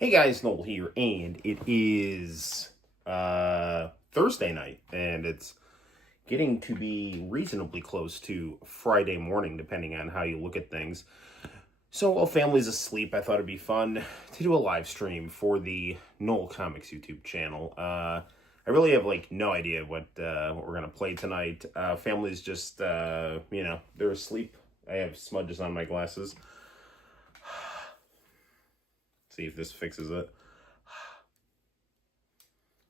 Hey guys, Noel here, and it is Thursday night, and it's getting to be reasonably close to Friday morning, depending on how you look at things. So while family's asleep, I thought it'd be fun to do a live stream for the Noel ComiX YouTube channel. I really have no idea what we're gonna play tonight. Family's just they're asleep. I have smudges on my glasses. See if this fixes it.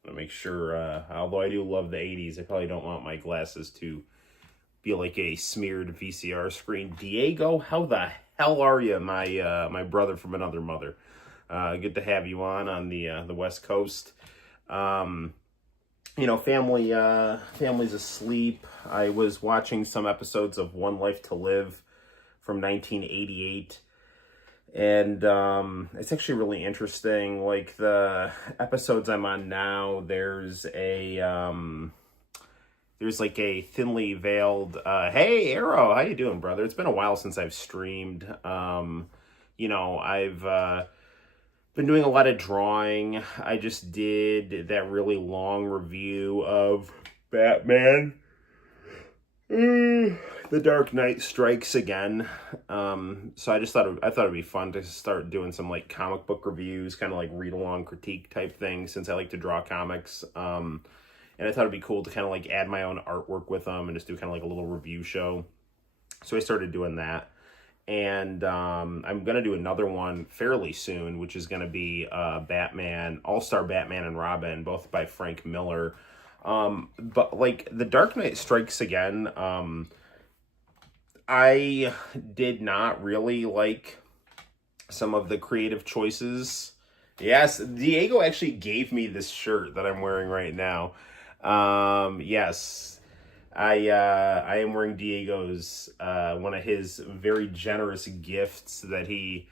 I'm gonna make sure, although I do love the 80s, I probably don't want my glasses to be like a smeared VCR screen. Diego, how the hell are you, my brother from another mother? Good to have you on the West Coast. Family's asleep. I was watching some episodes of One Life to Live from 1988. And it's actually really interesting. Like the episodes I'm on now, there's like a thinly veiled hey Arrow, how you doing, brother? It's been a while since I've streamed. I've been doing a lot of drawing. I just did that really long review of Batman. The Dark Knight Strikes Again. So I thought it'd be fun to start doing some like comic book reviews, kind of like read along critique type thing, since I like to draw comics. And I thought it'd be cool to kind of like add my own artwork with them and just do kind of like a little review show. So I started doing that. And I'm gonna do another one fairly soon, which is gonna be Batman, All-Star Batman and Robin, both by Frank Miller. But like The Dark Knight Strikes Again, I did not really like some of the creative choices. Yes, Diego actually gave me this shirt that I'm wearing right now. Yes, I am wearing Diego's one of his very generous gifts that he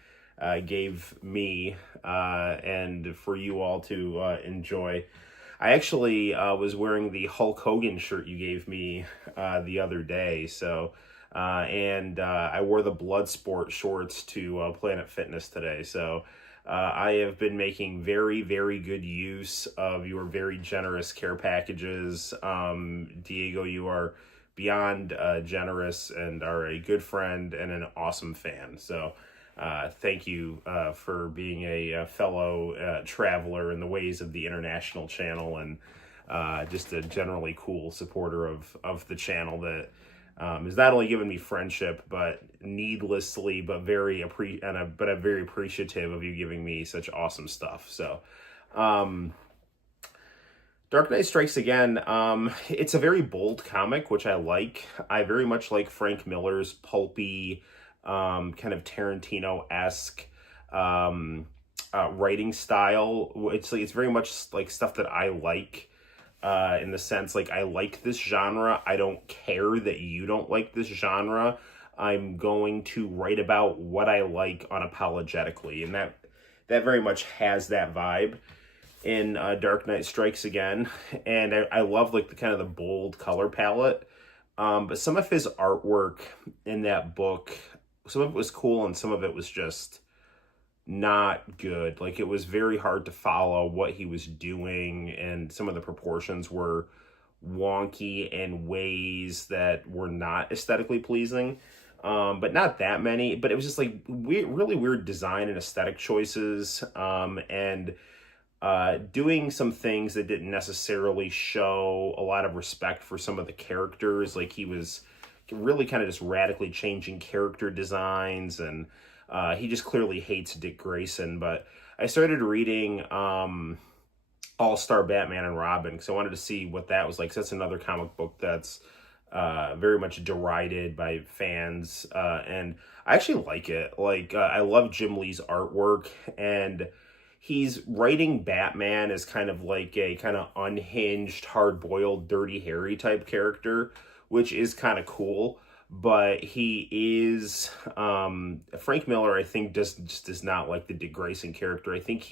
gave me and for you all to enjoy. I actually was wearing the Hulk Hogan shirt you gave me the other day, so and I wore the Bloodsport shorts to Planet Fitness today. So I have been making very, very good use of your very generous care packages. Diego, you are beyond generous and are a good friend and an awesome fan. So thank you for being a fellow traveler in the ways of the international channel, and just a generally cool supporter of the channel that has not only given me friendship, but needlessly, but very appreciative of you giving me such awesome stuff. So, Dark Knight Strikes Again, it's a very bold comic, which I like. I very much like Frank Miller's pulpy, kind of Tarantino-esque writing style. It's very much like stuff that I like. In the sense, like, I like this genre. I don't care that you don't like this genre. I'm going to write about what I like unapologetically, and that very much has that vibe in Dark Knight Strikes Again. And I love like the kind of the bold color palette. But some of his artwork in that book, some of it was cool and some of it was just not good. Like, it was very hard to follow what he was doing, and some of the proportions were wonky in ways that were not aesthetically pleasing. But not that many, but it was just like really weird design and aesthetic choices, and doing some things that didn't necessarily show a lot of respect for some of the characters. Like, he was really kind of just radically changing character designs, and he just clearly hates Dick Grayson. But I started reading All-Star Batman and Robin because I wanted to see what that was like. So that's another comic book that's very much derided by fans. And I actually like it. Like, I love Jim Lee's artwork, and he's writing Batman as kind of like a kind of unhinged, hard-boiled, Dirty Harry type character, which is kind of cool. But he is Frank Miller, I think, just does not like the Dick Grayson character. I think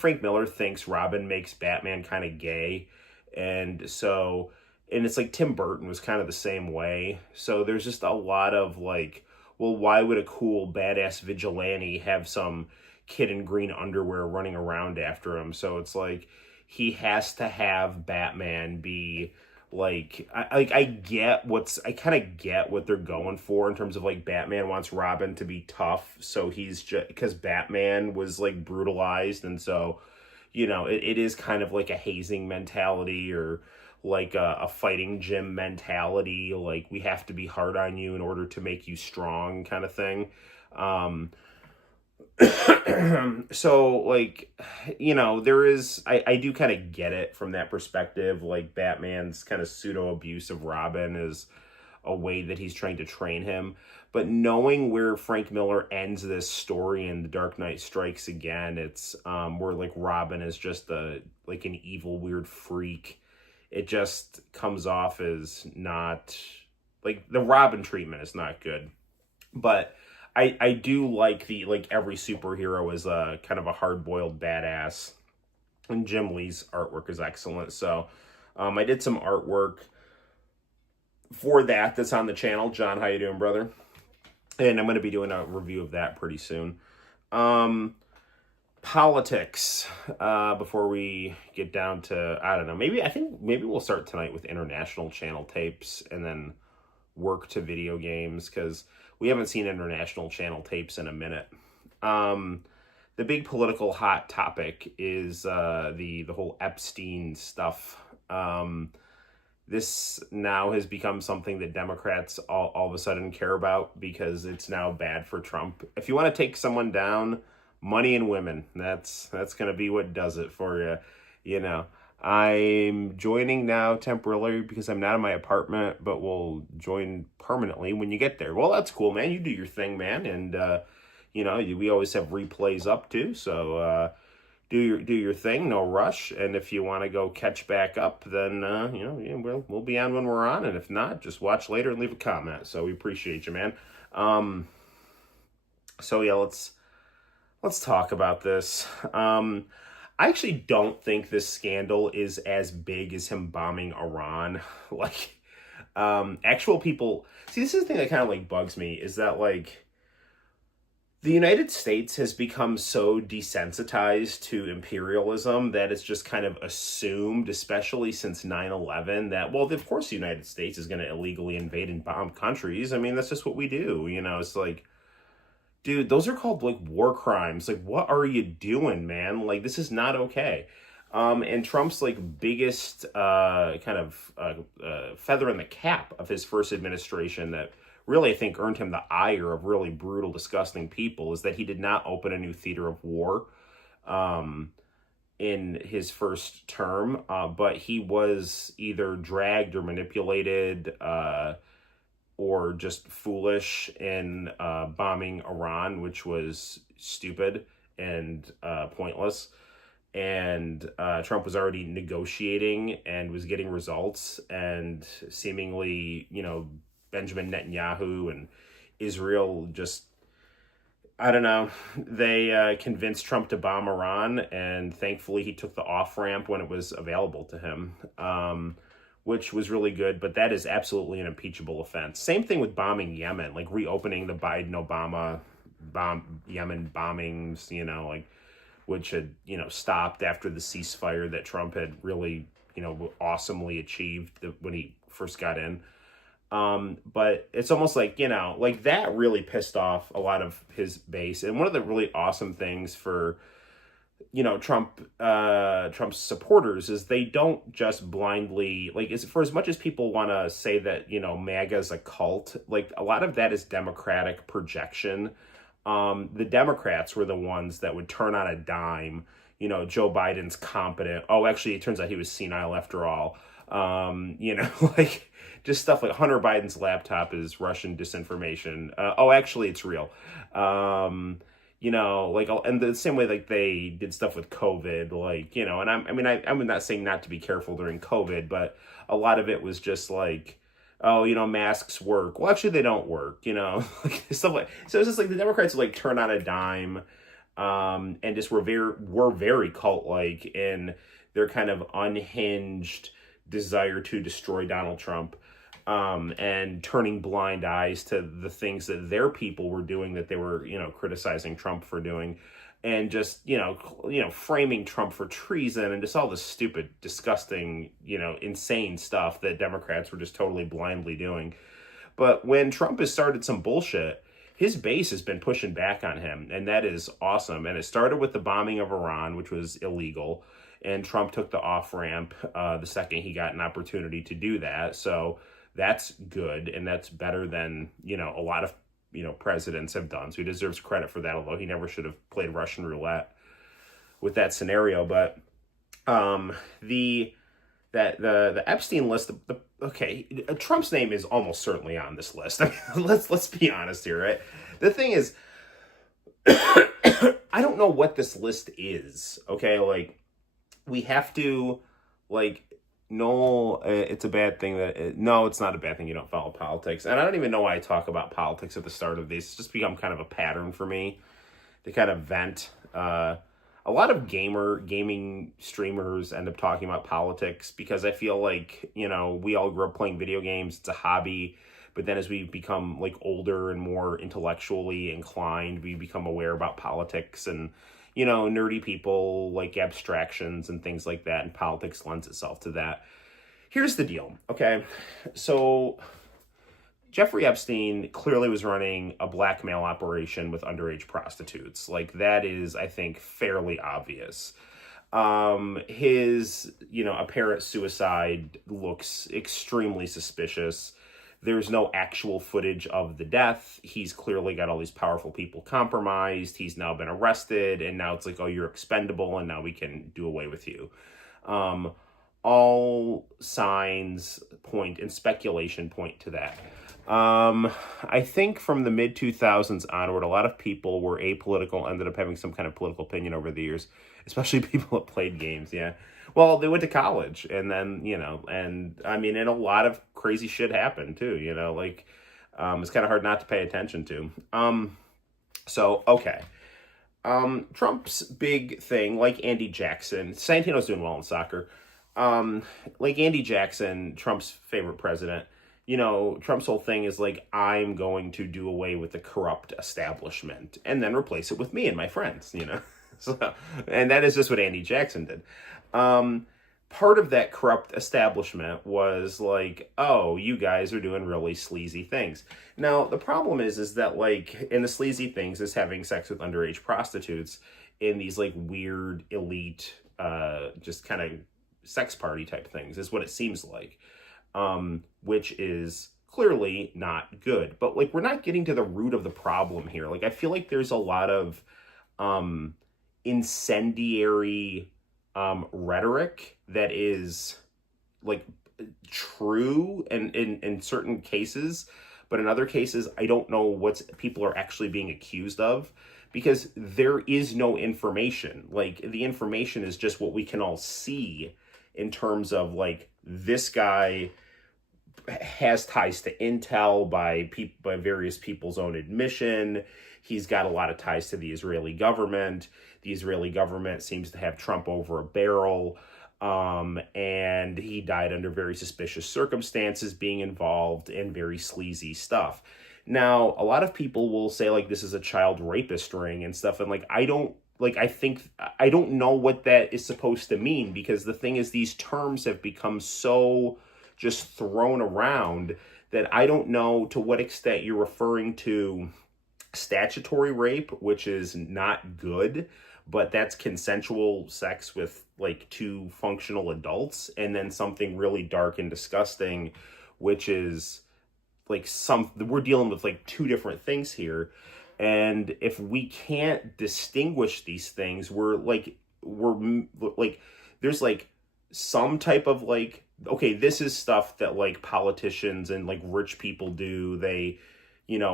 Frank Miller thinks Robin makes Batman kind of gay, and it's like Tim Burton was kind of the same way. So there's just a lot of like, well, why would a cool badass vigilante have some kid in green underwear running around after him. So it's like he has to have Batman be like I kind of get what they're going for in terms of like Batman wants Robin to be tough, so he's just because Batman was like brutalized, and so it is kind of like a hazing mentality or like a fighting gym mentality, like we have to be hard on you in order to make you strong kind of thing. So like there is I do kind of get it from that perspective, like Batman's kind of pseudo abuse of Robin is a way that he's trying to train him, but knowing where Frank Miller ends this story in The Dark Knight Strikes Again, it's where like Robin is just an evil weird freak, it just comes off as not like the Robin treatment is not good. But I do like every superhero is a kind of a hard-boiled badass, and Jim Lee's artwork is excellent. So I did some artwork for that's on the channel. John, how you doing, brother? And I'm going to be doing a review of that pretty soon. Politics, before we get down to, I don't know, maybe we'll start tonight with international channel tapes and then work to video games, because we haven't seen international channel tapes in a minute. The big political hot topic is the whole Epstein stuff. This now has become something that Democrats all of a sudden care about because it's now bad for Trump. If you want to take someone down, money and women, that's going to be what does it for you. I'm joining now temporarily because I'm not in my apartment, but we'll join permanently when you get there. Well, that's cool, man. You do your thing, man. And, we always have replays up too. So, do your thing, no rush. And if you want to go catch back up, then, we'll be on when we're on. And if not, just watch later and leave a comment. So we appreciate you, man. So yeah, let's talk about this. I actually don't think this scandal is as big as him bombing Iran. Like, actual people... See, this is the thing that kind of, like, bugs me, is that, like, the United States has become so desensitized to imperialism that it's just kind of assumed, especially since 9/11, that, well, of course the United States is going to illegally invade and bomb countries. I mean, that's just what we do, It's like... Dude, those are called, like, war crimes. Like, what are you doing, man? Like, this is not okay. And Trump's, like, biggest feather in the cap of his first administration that really, I think, earned him the ire of really brutal, disgusting people is that he did not open a new theater of war in his first term. But he was either dragged or manipulated or just foolish in bombing Iran, which was stupid and pointless. And Trump was already negotiating and was getting results. And seemingly, Benjamin Netanyahu and Israel just, I don't know, they convinced Trump to bomb Iran. And thankfully, he took the off-ramp when it was available to him. Which was really good, but that is absolutely an impeachable offense. Same thing with bombing Yemen, like reopening the Biden-Obama Yemen bombings, which had, stopped after the ceasefire that Trump had really, awesomely achieved when he first got in. But it's almost like, that really pissed off a lot of his base. And one of the really awesome things for Trump's supporters is they don't just blindly, like, for as much as people want to say that, MAGA is a cult, like, a lot of that is Democratic projection. The Democrats were the ones that would turn on a dime, Joe Biden's competent. Oh, actually, it turns out he was senile after all. Like, just stuff like Hunter Biden's laptop is Russian disinformation. Actually, it's real. And the same way, like, they did stuff with COVID, like, and I'm not saying not to be careful during COVID, but a lot of it was just like, masks work. Well, actually, they don't work, like, stuff like, so it's just like the Democrats would, like, turn on a dime, and just were very cult-like in their kind of unhinged desire to destroy Donald Trump. And turning blind eyes to the things that their people were doing that they were, criticizing Trump for doing. and just, framing Trump for treason and just all this stupid, disgusting, insane stuff that Democrats were just totally blindly doing. But when Trump has started some bullshit, his base has been pushing back on him, and that is awesome. And it started with the bombing of Iran, which was illegal, and Trump took the off-ramp the second he got an opportunity to do that. So that's good, and that's better than, a lot of, presidents have done. So he deserves credit for that, although he never should have played Russian roulette with that scenario. But the Epstein list, okay, Trump's name is almost certainly on this list. I mean, let's be honest here, right? The thing is, I don't know what this list is. Okay, like, we have to, like, no, it's a bad thing no, it's not a bad thing you don't follow politics. And I don't even know why I talk about politics at the start of these. It's just become kind of a pattern for me to kind of vent. A lot of gaming streamers end up talking about politics because I feel like, we all grew up playing video games. It's a hobby. But then as we become like older and more intellectually inclined, we become aware about politics, and, nerdy people like abstractions and things like that. And politics lends itself to that. Here's the deal. Okay. So Jeffrey Epstein clearly was running a blackmail operation with underage prostitutes. Like, that is, I think, fairly obvious. His, apparent suicide looks extremely suspicious. There's no actual footage of the death. He's clearly got all these powerful people compromised. He's now been arrested, and now it's like, oh, you're expendable, and now we can do away with you. All signs point and speculation point to that. I think from the mid-2000s onward, a lot of people were apolitical, ended up having some kind of political opinion over the years, especially people that played games, yeah. Well, they went to college, and then, and I mean, and a lot of crazy shit happened, too, it's kind of hard not to pay attention to. So, okay. Trump's big thing, like Andy Jackson, Santino's doing well in soccer, like Andy Jackson, Trump's favorite president, Trump's whole thing is like, I'm going to do away with the corrupt establishment and then replace it with me and my friends, So, and that is just what Andy Jackson did. Part of that corrupt establishment was like, oh, you guys are doing really sleazy things. Now, the problem is that, like, in the sleazy things is having sex with underage prostitutes in these, like, weird, elite, just kind of sex party type things is what it seems like, which is clearly not good. But, like, we're not getting to the root of the problem here. Like, I feel like there's a lot of incendiary rhetoric that is, like, true and in certain cases, but in other cases, I don't know what people are actually being accused of, because there is no information. Like, the information is just what we can all see in terms of, like, this guy has ties to Intel by various people's own admission. He's got a lot of ties to the Israeli government. The Israeli government seems to have Trump over a barrel. And he died under very suspicious circumstances, being involved in very sleazy stuff. Now, a lot of people will say, like, this is a child rapist ring and stuff. And, like, I don't know what that is supposed to mean, because the thing is, these terms have become so just thrown around that I don't know to what extent you're referring to statutory rape, which is not good, but that's consensual sex with, like, two functional adults, and then something really dark and disgusting, which is, like, we're dealing with, like, two different things here. And if we can't distinguish these things, we're there's, like, some type of, like, okay, this is stuff that, like, politicians and, like, rich people do. They,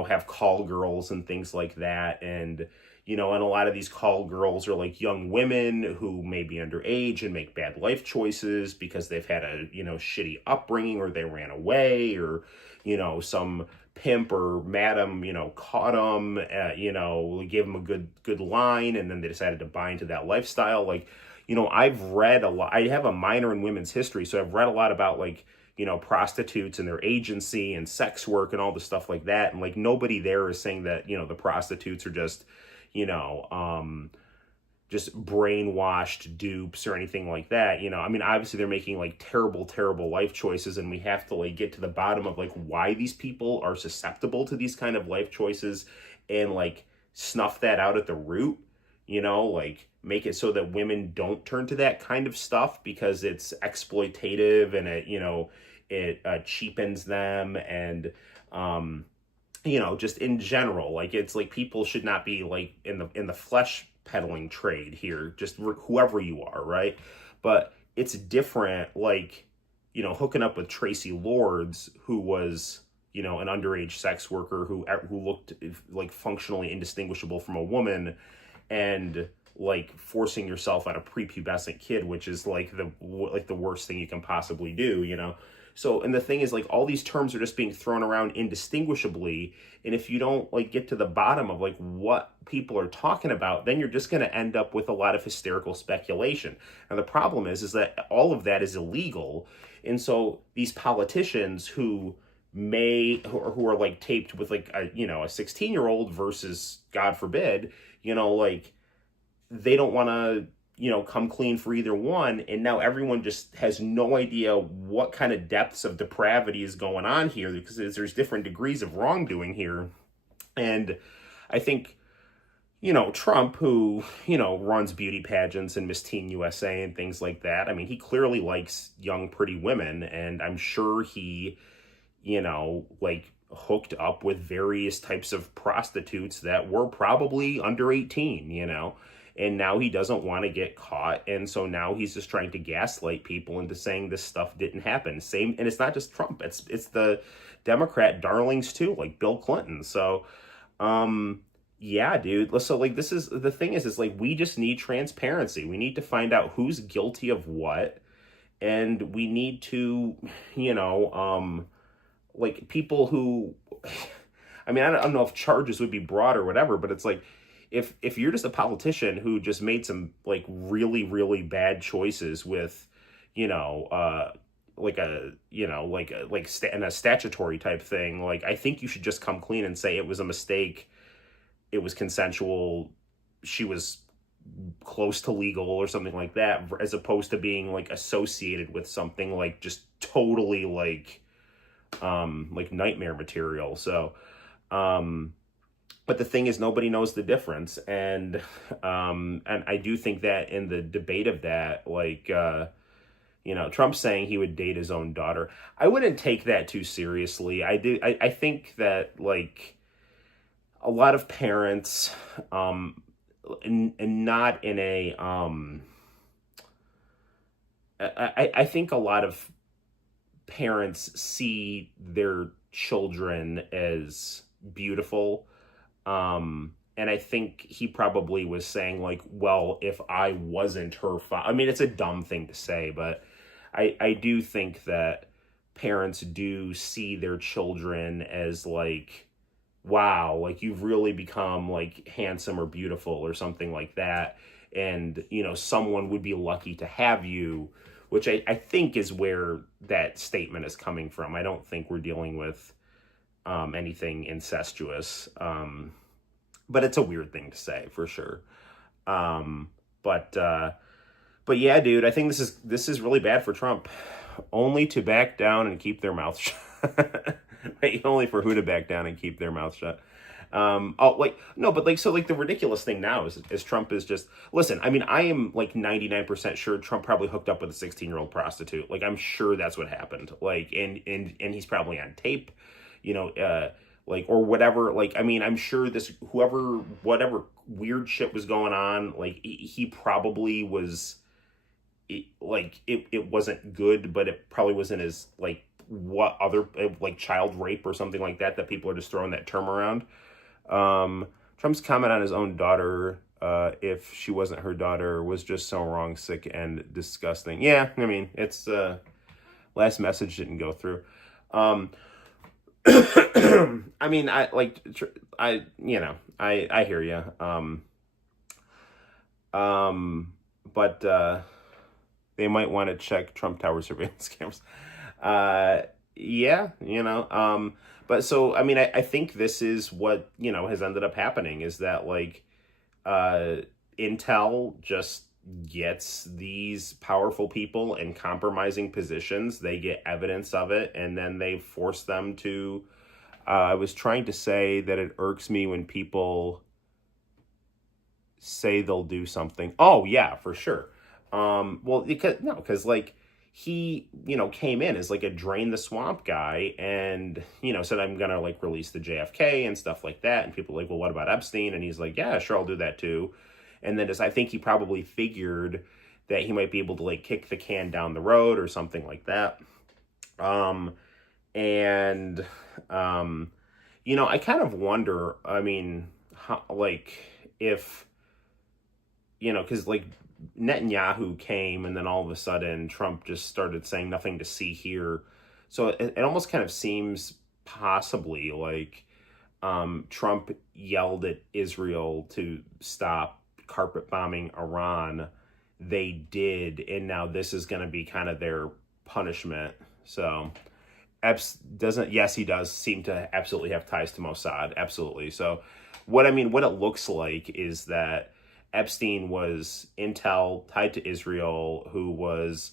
have call girls and things like that. And, and a lot of these call girls are, like, young women who may be underage and make bad life choices because they've had a, shitty upbringing, or they ran away, or, some pimp or madam, caught them, gave them a good line, and then they decided to buy into that lifestyle. Like, I've read a lot. I have a minor in women's history, so I've read a lot about, like, prostitutes and their agency and sex work and all the stuff like that. And, like, nobody there is saying that, the prostitutes are just, just brainwashed dupes or anything like that. You know, I mean, obviously they're making like terrible, terrible life choices, and we have to like get to the bottom of like why these people are susceptible to these kind of life choices and like snuff that out at the root, you know, like make it so that women don't turn to that kind of stuff because it's exploitative and it, you know, it cheapens them and, you know, just in general, like it's like people should not be like in the flesh peddling trade here, just whoever you are, right? But it's different, like, you know, hooking up with Tracy Lords, who was, you know, an underage sex worker who looked like functionally indistinguishable from a woman, and like forcing yourself on a prepubescent kid, which is like the worst thing you can possibly do, you know. So, and the thing is, like, all these terms are just being thrown around indistinguishably. And if you don't, like, get to the bottom of, like, what people are talking about, then you're just going to end up with a lot of hysterical speculation. And the problem is that all of that is illegal. And so these politicians who are, like, taped with, like, a 16-year-old versus, God forbid, you know, like, they don't want to, you know, come clean for either one. And now everyone just has no idea what kind of depths of depravity is going on here, because there's different degrees of wrongdoing here. And I think, you know, Trump, who, you know, runs beauty pageants and Miss Teen USA and things like that, I mean, he clearly likes young, pretty women. And I'm sure he, you know, like, hooked up with various types of prostitutes that were probably under 18, you know. And now he doesn't want to get caught. And so now he's just trying to gaslight people into saying this stuff didn't happen. Same, and it's not just Trump. It's the Democrat darlings too, like Bill Clinton. So, yeah, dude. So like, this is, the thing is like, we just need transparency. We need to find out who's guilty of what. And we need to, you know, like people who, I mean, I don't know if charges would be brought or whatever, but it's like, if you're just a politician who just made some like really, really bad choices with, you know, like a, you know, in a statutory type thing, like, I think you should just come clean and say it was a mistake. It was consensual. She was close to legal or something like that, as opposed to being like associated with something like just totally like nightmare material. So, but the thing is, nobody knows the difference. And I do think that in the debate of that, like, you know, Trump's saying he would date his own daughter. I wouldn't take that too seriously. I think that, like, a lot of parents, and not in a, I think a lot of parents see their children as beautiful. And I think he probably was saying like, well, if I wasn't her father, I mean, it's a dumb thing to say, but I do think that parents do see their children as like, wow, like you've really become like handsome or beautiful or something like that. And, you know, someone would be lucky to have you, which I think is where that statement is coming from. I don't think we're dealing with anything incestuous. But it's a weird thing to say for sure. But yeah, dude, I think this is really bad for Trump. Only to back down and keep their mouth shut. Right? Only for who to back down and keep their mouth shut. So the ridiculous thing now is Trump is just, listen, I mean, I am like 99% sure Trump probably hooked up with a 16-year-old prostitute. Like, I'm sure that's what happened. Like, and he's probably on tape, you know, like, or whatever. Like, I mean, I'm sure whatever weird shit was going on, like, he probably was, it wasn't good, but it probably wasn't as, like, what other, like, child rape or something like that people are just throwing that term around. Trump's comment on his own daughter, if she wasn't her daughter, was just so wrong, sick, and disgusting. Yeah, I mean, it's, last message didn't go through. I mean, I hear you. But they might want to check Trump Tower surveillance cameras. Yeah, you know, but so, I mean, I think this is what, you know, has ended up happening is that, like, Intel just gets these powerful people in compromising positions. They get evidence of it, and then they force them to. I was trying to say that it irks me when people say they'll do something. Oh yeah, for sure. Well, because like he, came in as like a drain the swamp guy, and said I'm gonna like release the JFK and stuff like that, and people were like, well, what about Epstein? And he's like, yeah, sure, I'll do that too. And then I think he probably figured that he might be able to like kick the can down the road or something like that. And I kind of wonder. I mean, how, like if because like Netanyahu came and then all of a sudden Trump just started saying nothing to see here. So it almost kind of seems possibly like Trump yelled at Israel to stop carpet bombing Iran. They did, and now this is going to be kind of their punishment. So Epps doesn't, yes, he does seem to absolutely have ties to Mossad. Absolutely. So what it looks like is that Epstein was intel tied to Israel, who was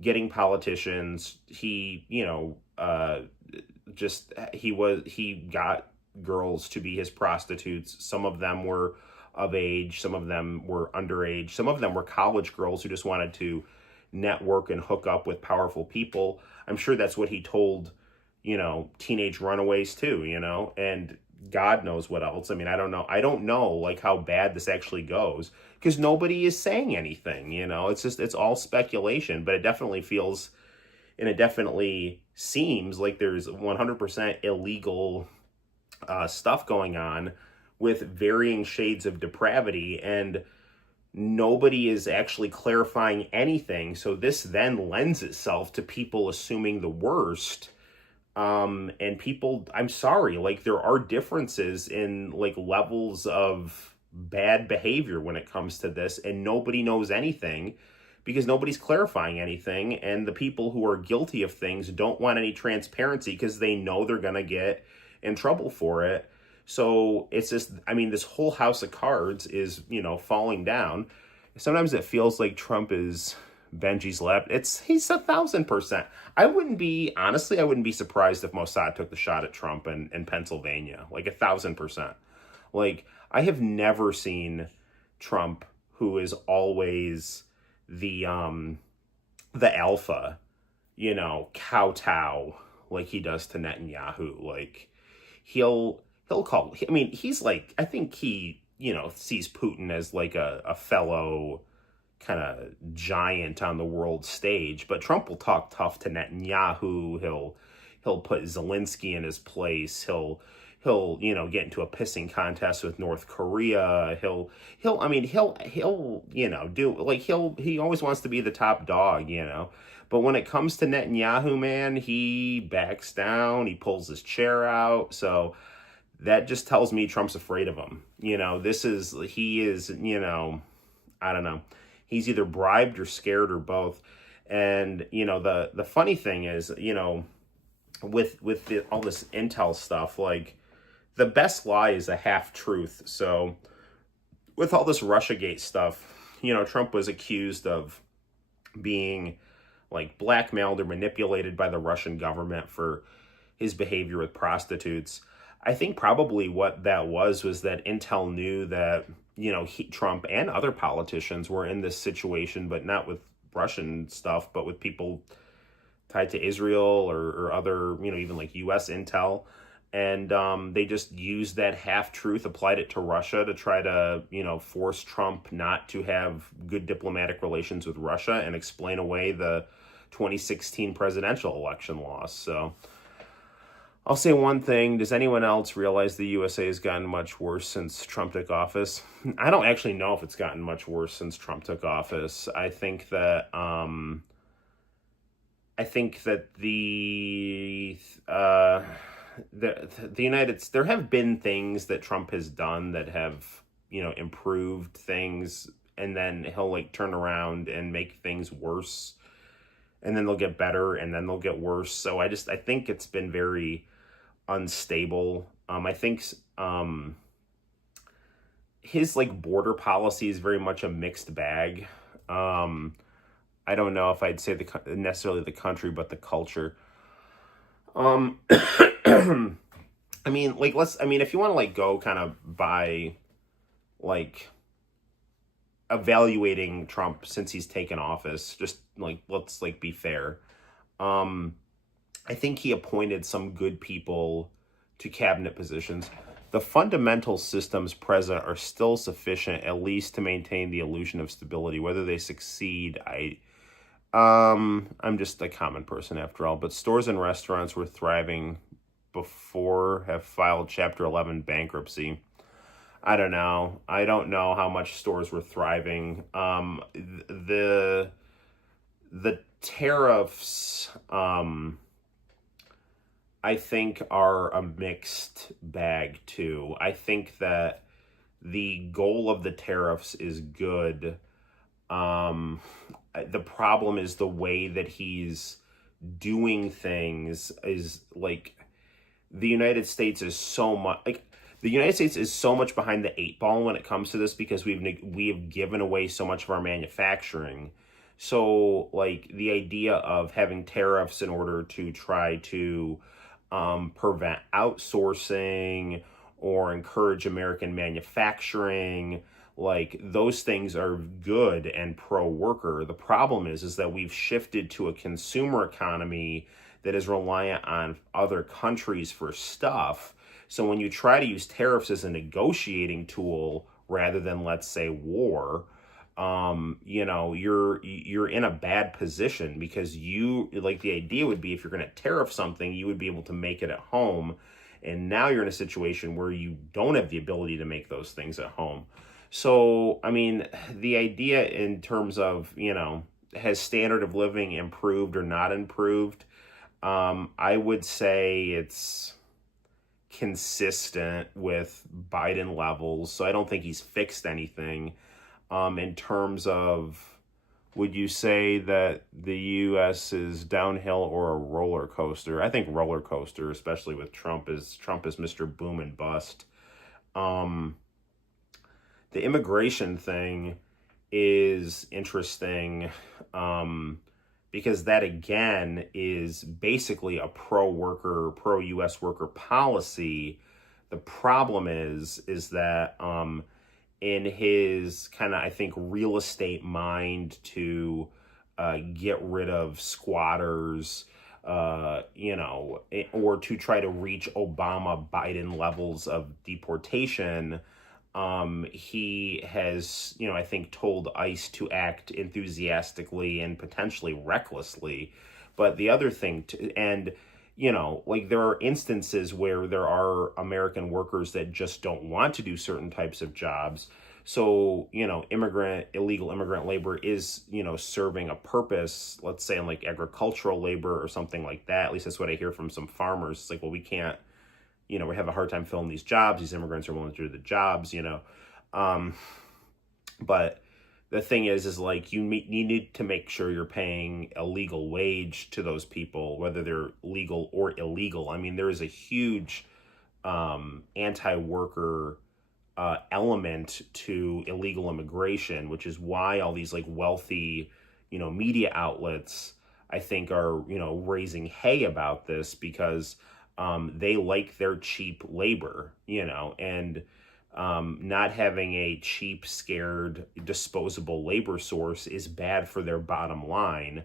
getting politicians. He, he got girls to be his prostitutes. Some of them were of age, some of them were underage, some of them were college girls who just wanted to network and hook up with powerful people. I'm sure that's what he told, teenage runaways too, and God knows what else. I mean, I don't know like how bad this actually goes because nobody is saying anything, it's all speculation, but it definitely feels and it definitely seems like there's 100% illegal stuff going on with varying shades of depravity, and nobody is actually clarifying anything. So this then lends itself to people assuming the worst. And people, I'm sorry, like there are differences in like levels of bad behavior when it comes to this, and nobody knows anything because nobody's clarifying anything. And the people who are guilty of things don't want any transparency because they know they're going to get in trouble for it. So it's just, I mean, this whole house of cards is, falling down. Sometimes it feels like Trump is Benji's left. He's 1,000%. I wouldn't be surprised if Mossad took the shot at Trump in Pennsylvania, like 1,000%. Like, I have never seen Trump, who is always the alpha, kowtow like he does to Netanyahu. Like, he'll call, I mean, he's like, I think he, sees Putin as like a fellow kind of giant on the world stage, but Trump will talk tough to Netanyahu. He'll put Zelensky in his place. He'll get into a pissing contest with North Korea. He always wants to be the top dog, But when it comes to Netanyahu, man, he backs down. He pulls his chair out. So that just tells me Trump's afraid of him. He is, I don't know. He's either bribed or scared or both. And, the funny thing is, with all this intel stuff, like the best lie is a half truth. So with all this Russiagate stuff, Trump was accused of being like blackmailed or manipulated by the Russian government for his behavior with prostitutes. I think probably what that was that Intel knew that, Trump and other politicians were in this situation, but not with Russian stuff, but with people tied to Israel or other, even like U.S. Intel. And they just used that half-truth, applied it to Russia to try to, force Trump not to have good diplomatic relations with Russia and explain away the 2016 presidential election loss. So I'll say one thing. Does anyone else realize the USA has gotten much worse since Trump took office? I don't actually know if it's gotten much worse since Trump took office. I think that the United States, there have been things that Trump has done that have, improved things, and then he'll like turn around and make things worse, and then they'll get better, and then they'll get worse. So I think it's been very unstable. I think his like border policy is very much a mixed bag. Um, I don't know if I'd say necessarily the country, but the culture. Um, I mean, like I mean, if you want to like go kind of by like evaluating Trump since he's taken office, just like let's like be fair. Um, I think he appointed some good people to cabinet positions. The fundamental systems present are still sufficient, at least to maintain the illusion of stability. Whether they succeed, I'm just a common person after all. But stores and restaurants were thriving before have filed Chapter 11 bankruptcy. I don't know. I don't know how much stores were thriving. The tariffs, I think, are a mixed bag too. I think that the goal of the tariffs is good. Um, the problem is the way that he's doing things is like the United States is so much like the United States is so much behind the eight ball when it comes to this because we have given away so much of our manufacturing. So like the idea of having tariffs in order to try to prevent outsourcing or encourage American manufacturing, like those things are good and pro worker. The problem is that we've shifted to a consumer economy that is reliant on other countries for stuff. So when you try to use tariffs as a negotiating tool rather than, let's say, war, you're in a bad position because you like the idea would be if you're going to tariff something, you would be able to make it at home. And now you're in a situation where you don't have the ability to make those things at home. So, I mean, the idea in terms of, has standard of living improved or not improved? I would say it's consistent with Biden levels. So I don't think he's fixed anything. In terms of, would you say that the U.S. is downhill or a roller coaster? I think roller coaster, especially with Trump is Mr. Boom and Bust. The immigration thing is interesting because that again is basically a pro-worker, pro-U.S. worker policy. The problem is that in his kind of, I think, real estate mind to get rid of squatters, or to try to reach Obama-Biden levels of deportation, he has, I think, told ICE to act enthusiastically and potentially recklessly. But the other thing, like there are instances where there are American workers that just don't want to do certain types of jobs. So, illegal immigrant labor is, serving a purpose, let's say in like agricultural labor or something like that. At least that's what I hear from some farmers. It's like, well, we can't, we have a hard time filling these jobs. These immigrants are willing to do the jobs, But the thing is like you need to make sure you're paying a legal wage to those people, whether they're legal or illegal. I mean, there is a huge anti-worker element to illegal immigration, which is why all these like wealthy, media outlets, I think, are, raising hay about this because they like their cheap labor, and not having a cheap, scared, disposable labor source is bad for their bottom line.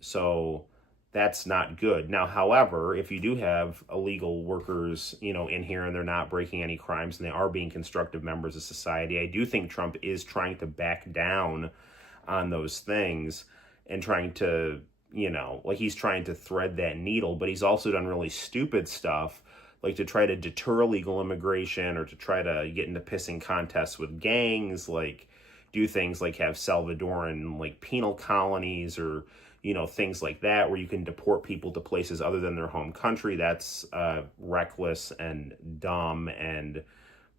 So that's not good. Now, however, if you do have illegal workers, in here and they're not breaking any crimes and they are being constructive members of society, I do think Trump is trying to back down on those things and trying to, like he's trying to thread that needle, but he's also done really stupid stuff, like to try to deter illegal immigration or to try to get into pissing contests with gangs, like do things like have Salvadoran like penal colonies or, things like that where you can deport people to places other than their home country. That's reckless and dumb and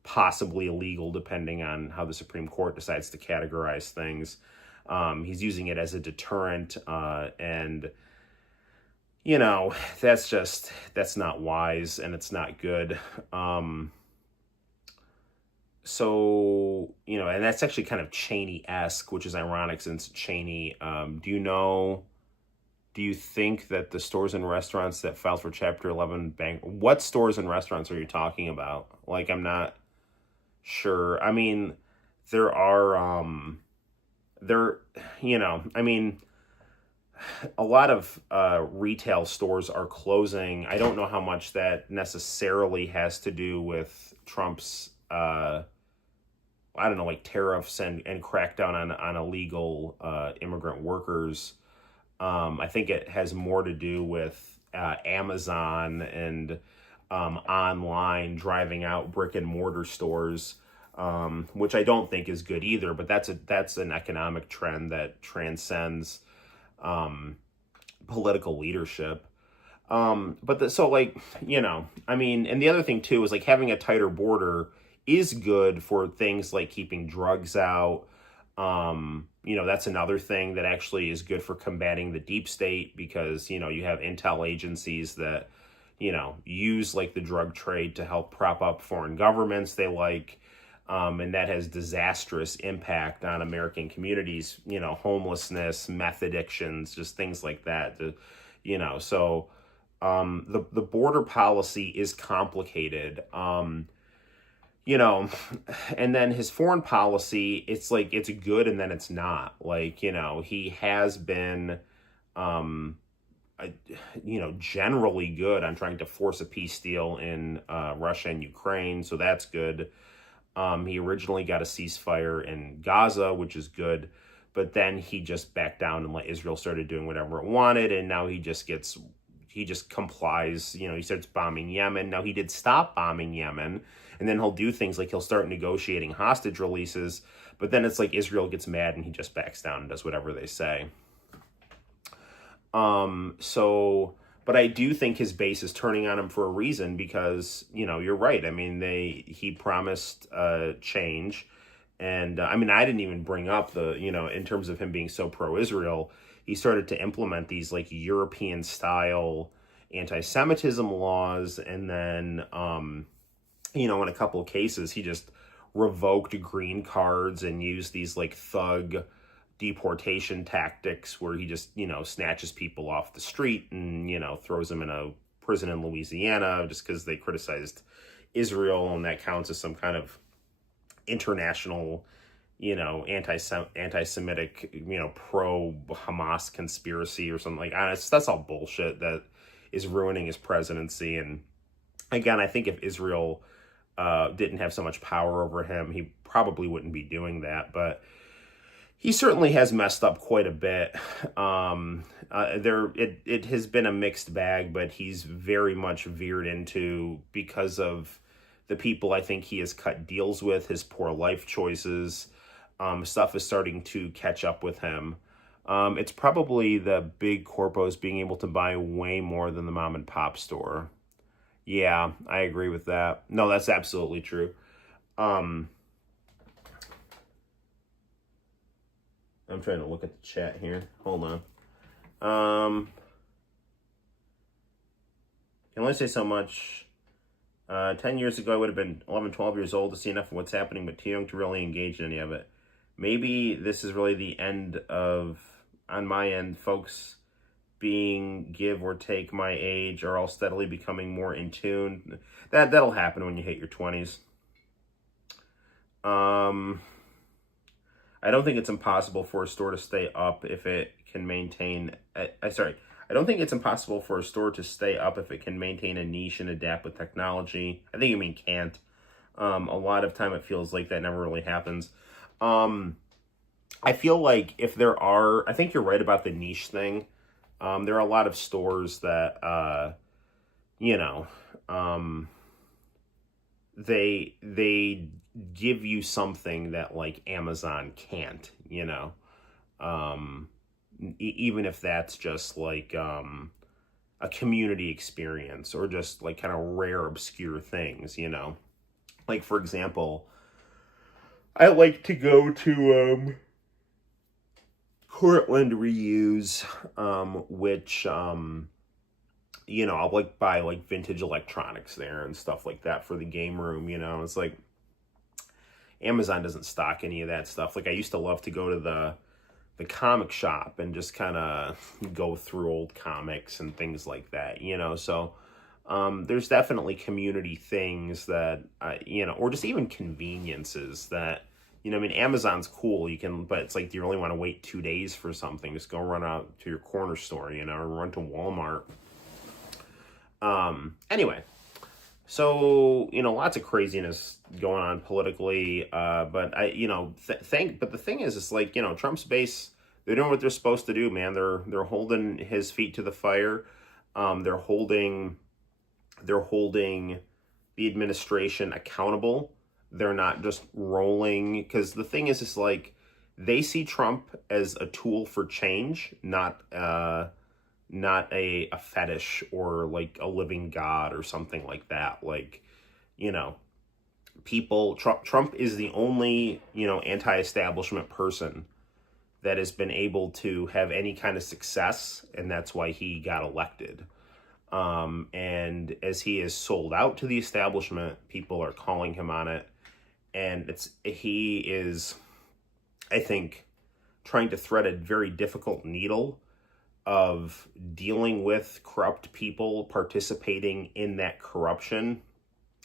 possibly illegal depending on how the Supreme Court decides to categorize things. He's using it as a deterrent, and that's not wise and it's not good. So, and that's actually kind of Cheney-esque, which is ironic since Cheney, do you think that the stores and restaurants that filed for Chapter 11 what stores and restaurants are you talking about? Like, I'm not sure. I mean, there are, there, I mean, a lot of retail stores are closing. I don't know how much that necessarily has to do with Trump's, I don't know, like tariffs and crackdown on illegal immigrant workers. I think it has more to do with Amazon and online driving out brick and mortar stores, which I don't think is good either. But that's an economic trend that transcends political leadership. So like, I mean, and the other thing too is like having a tighter border is good for things like keeping drugs out. That's another thing that actually is good for combating the deep state because, you have intel agencies that, use like the drug trade to help prop up foreign governments they like. And that has disastrous impact on American communities, homelessness, meth addictions, just things like that. So the border policy is complicated. And then his foreign policy, it's like it's good and then it's not. Like, he has been generally good on trying to force a peace deal in Russia and Ukraine, so that's good. He originally got a ceasefire in Gaza, which is good, but then he just backed down and let Israel started doing whatever it wanted, and now he just complies. He starts bombing Yemen. Now he did stop bombing Yemen, and then he'll do things like he'll start negotiating hostage releases, but then it's like Israel gets mad and he just backs down and does whatever they say. But I do think his base is turning on him for a reason because, you're right. I mean, he promised change. And I mean, I didn't even bring up in terms of him being so pro-Israel, he started to implement these like European style anti-Semitism laws. And then, in a couple of cases, he just revoked green cards and used these like thug deportation tactics where he just, snatches people off the street and, throws them in a prison in Louisiana just because they criticized Israel, and that counts as some kind of international, anti-Semitic, pro-Hamas conspiracy or something like that. That's all bullshit that is ruining his presidency. And again, I think if Israel didn't have so much power over him, he probably wouldn't be doing that. But he certainly has messed up quite a bit. It has been a mixed bag, but he's very much veered into, because of the people I think he has cut deals with, his poor life choices, stuff is starting to catch up with him. It's probably the big corpos being able to buy way more than the mom and pop store. Yeah, I agree with that. No, that's absolutely true. I'm trying to look at the chat here. Hold on. Can only say so much. 10 years ago, I would have been 11, 12 years old to see enough of what's happening, but too young to really engage in any of it. Maybe this is really the end of, on my end, folks being give or take my age are all steadily becoming more in tune. That'll happen when you hit your 20s. I don't think it's impossible for a store to stay up if it can maintain... I don't think it's impossible for a store to stay up if it can maintain a niche and adapt with technology. I think you mean can't. A lot of time it feels like that never really happens. I feel like if there are... I think you're right about the niche thing. There are a lot of stores that, they give you something that like Amazon can't, even if that's just like a community experience or just like kind of rare, obscure things, like, for example, I like to go to Cortland Reuse, which I'll like buy like vintage electronics there and stuff like that for the game room. It's like, Amazon doesn't stock any of that stuff. Like, I used to love to go to the comic shop and just kind of go through old comics and things like that, you know. So there's definitely community things that, you know, or just even conveniences that, you know, I mean, Amazon's cool. You can, but it's like, do you really want to wait 2 days for something? Just go run out to your corner store, you know, or run to Walmart. Anyway, so, you know, lots of craziness going on politically. But you know, but the thing is, it's like, you know, Trump's base, they're doing what they're supposed to do, man. They're holding his feet to the fire. They're holding the administration accountable. They're not just rolling, because the thing is, it's like, they see Trump as a tool for change, not a fetish or like a living god or something like that. Like, you know, Trump is the only, you know, anti-establishment person that has been able to have any kind of success, and that's why he got elected. And as he is sold out to the establishment, people are calling him on it. And he is, I think, trying to thread a very difficult needle of dealing with corrupt people participating in that corruption,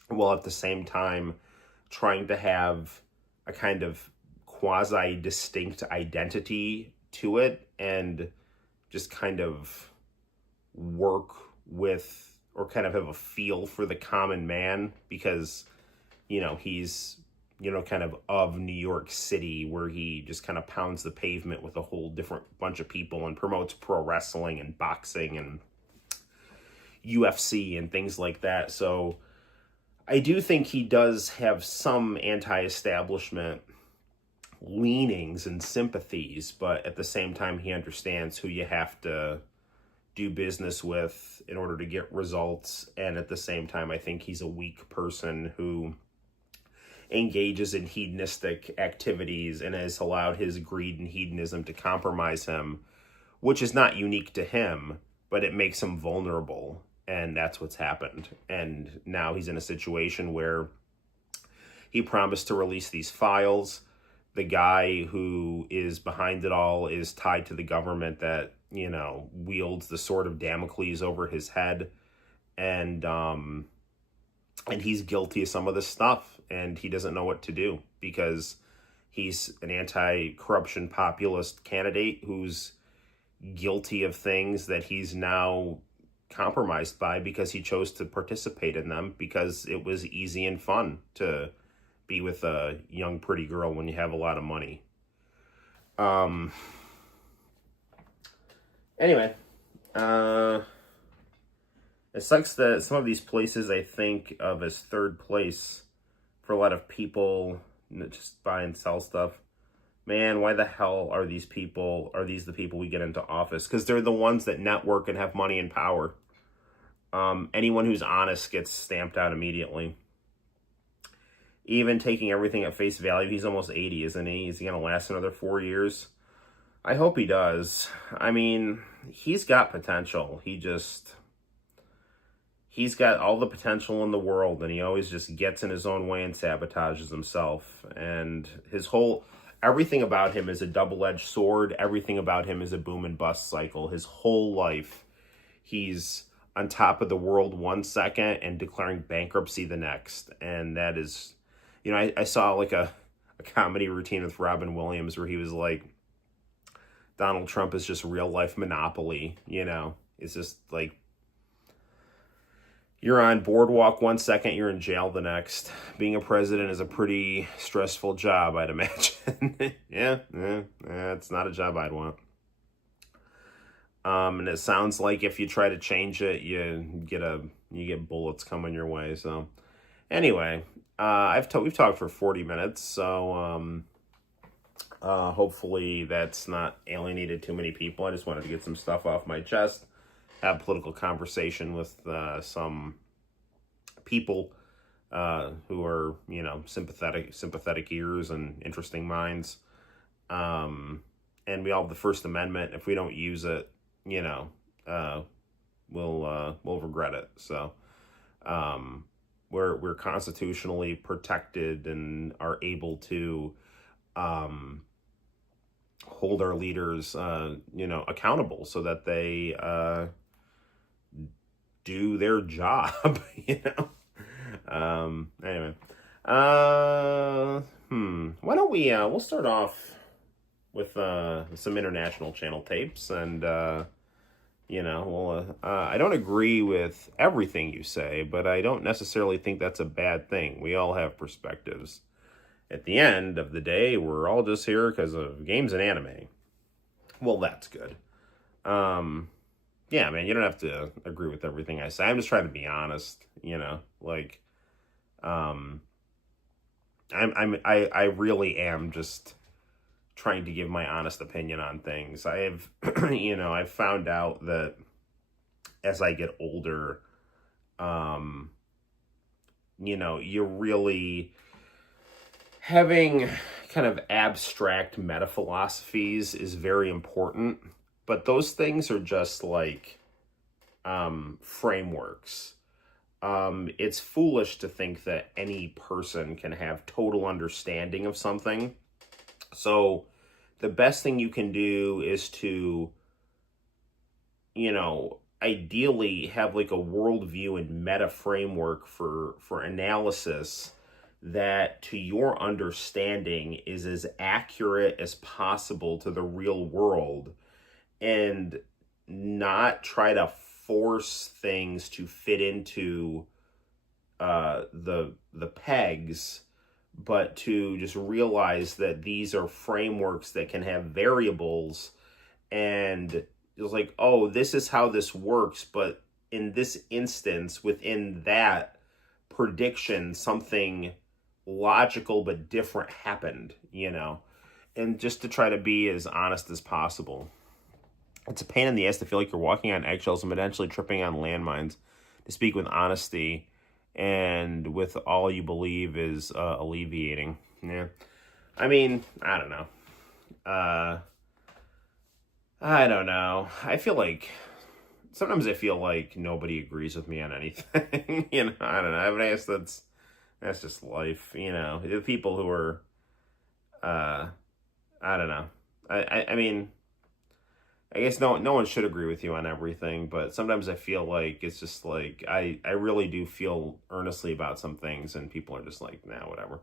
while at the same time trying to have a kind of quasi-distinct identity to it, and just kind of work with, or kind of have a feel for the common man, because, you know, he's, you know, kind of New York City, where he just kind of pounds the pavement with a whole different bunch of people and promotes pro wrestling and boxing and UFC and things like that. So I do think he does have some anti-establishment leanings and sympathies, but at the same time, he understands who you have to do business with in order to get results. And at the same time, I think he's a weak person who engages in hedonistic activities and has allowed his greed and hedonism to compromise him, which is not unique to him, but it makes him vulnerable. And that's what's happened. And now he's in a situation where he promised to release these files. The guy who is behind it all is tied to the government that, you know, wields the sword of Damocles over his head. And he's guilty of some of this stuff, and he doesn't know what to do, because he's an anti-corruption populist candidate who's guilty of things that he's now compromised by, because he chose to participate in them because it was easy and fun to be with a young, pretty girl when you have a lot of money. Anyway, it sucks that some of these places I think of as third place for a lot of people that just buy and sell stuff. Man, why the hell are these the people we get into office? Because they're the ones that network and have money and power. Anyone who's honest gets stamped out immediately. Even taking everything at face value, he's almost 80, isn't he? Is he going to last another 4 years? I hope he does. I mean, he's got potential. He's got all the potential in the world, and he always just gets in his own way and sabotages himself. And everything about him is a double-edged sword. Everything about him is a boom and bust cycle. His whole life, he's on top of the world 1 second and declaring bankruptcy the next. And that is, you know, I saw like a comedy routine with Robin Williams where he was like, Donald Trump is just real life Monopoly, you know. It's just like, you're on boardwalk 1 second, you're in jail the next. Being a president is a pretty stressful job, I'd imagine. Yeah, it's not a job I'd want. And it sounds like if you try to change it, you get bullets coming your way. So, anyway, we've talked for 40 minutes, so hopefully that's not alienated too many people. I just wanted to get some stuff off my chest. Have political conversation with some people who are, you know, sympathetic ears and interesting minds. And we all have the First Amendment. If we don't use it, you know, we'll regret it. So we're constitutionally protected and are able to hold our leaders, accountable so that they do their job, Anyway, why don't we'll start off with some international channel tapes, and I don't agree with everything you say, but I don't necessarily think that's a bad thing. We all have perspectives. At the end of the day, we're all just here because of games and anime. Well, that's good. Yeah, man, you don't have to agree with everything I say. I'm just trying to be honest, I really am just trying to give my honest opinion on things. I've I've found out that as I get older, you're really having kind of abstract meta philosophies is very important, but those things are just like frameworks. It's foolish to think that any person can have total understanding of something. So the best thing you can do is to, ideally have like a worldview and meta framework for analysis that, to your understanding, is as accurate as possible to the real world, and not try to force things to fit into the pegs, but to just realize that these are frameworks that can have variables, and it's like, oh, this is how this works, but in this instance, within that prediction, something logical but different happened, and just to try to be as honest as possible. It's a pain in the ass to feel like you're walking on eggshells and potentially tripping on landmines, to speak with honesty and with all you believe is alleviating. Yeah. I mean, I don't know. Sometimes I feel like nobody agrees with me on anything. I don't know. I guess that's just life. The people who are, I don't know. I mean, I guess no one should agree with you on everything, but sometimes I feel like it's just like, I really do feel earnestly about some things, and people are just like, nah, whatever.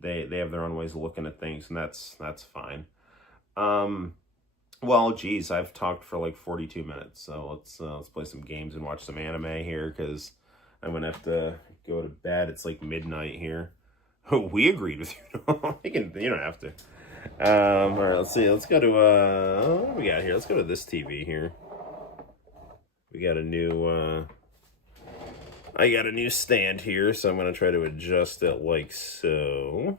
They have their own ways of looking at things, and that's fine. Well, geez, I've talked for like 42 minutes, so let's play some games and watch some anime here, because I'm gonna have to go to bed. It's like midnight here. We agreed with you. You don't have to. All right, let's see. Let's go to what do we got here? Let's go to this TV here. We got a new I got a new stand here, so I'm gonna try to adjust it like so.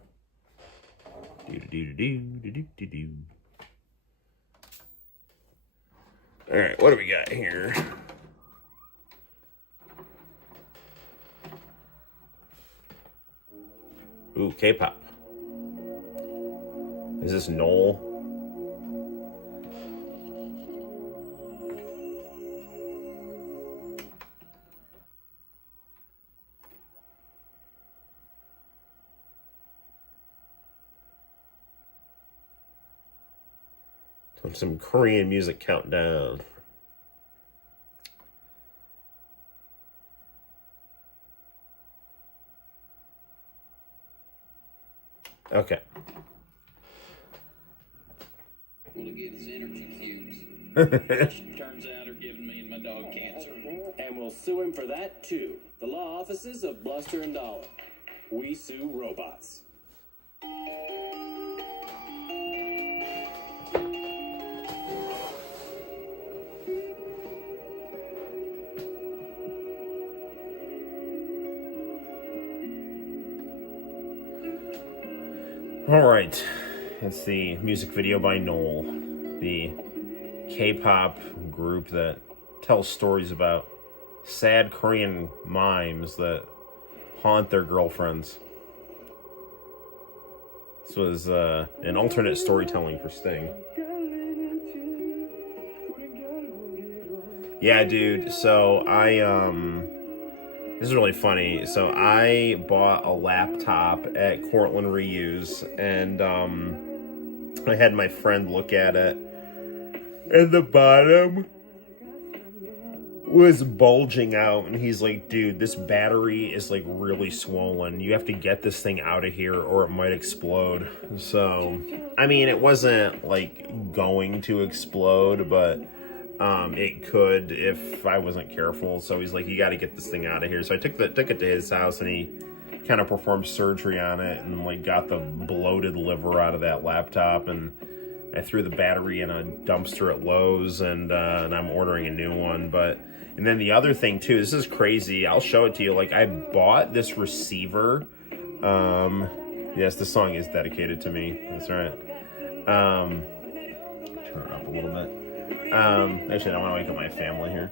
All right, what do we got here? Ooh, K-pop. Is this Noel? Some Korean music countdown. Okay. Well, it gives energy cubes. Turns out are giving me and my dog cancer. And we'll sue him for that, too. The law offices of Bluster and Dollar. We sue robots. Alright, it's the music video by Noel, the K-pop group that tells stories about sad Korean mimes that haunt their girlfriends. This was an alternate storytelling for Sting. Yeah, dude, so This is really funny. So I bought a laptop at Cortland Reuse, and I had my friend look at it, and the bottom was bulging out, and he's like, dude, this battery is like really swollen. You have to get this thing out of here or it might explode. So, I mean, it wasn't like going to explode, but it could if I wasn't careful. So he's like, you got to get this thing out of here. So I took it to his house, and he kind of performed surgery on it and like got the bloated liver out of that laptop, and I threw the battery in a dumpster at Lowe's, and I'm ordering a new one. And then the other thing too, this is crazy. I'll show it to you. Like, I bought this receiver. Yes, the song is dedicated to me. That's right. Turn it up a little bit. Actually, I don't want to wake up my family here.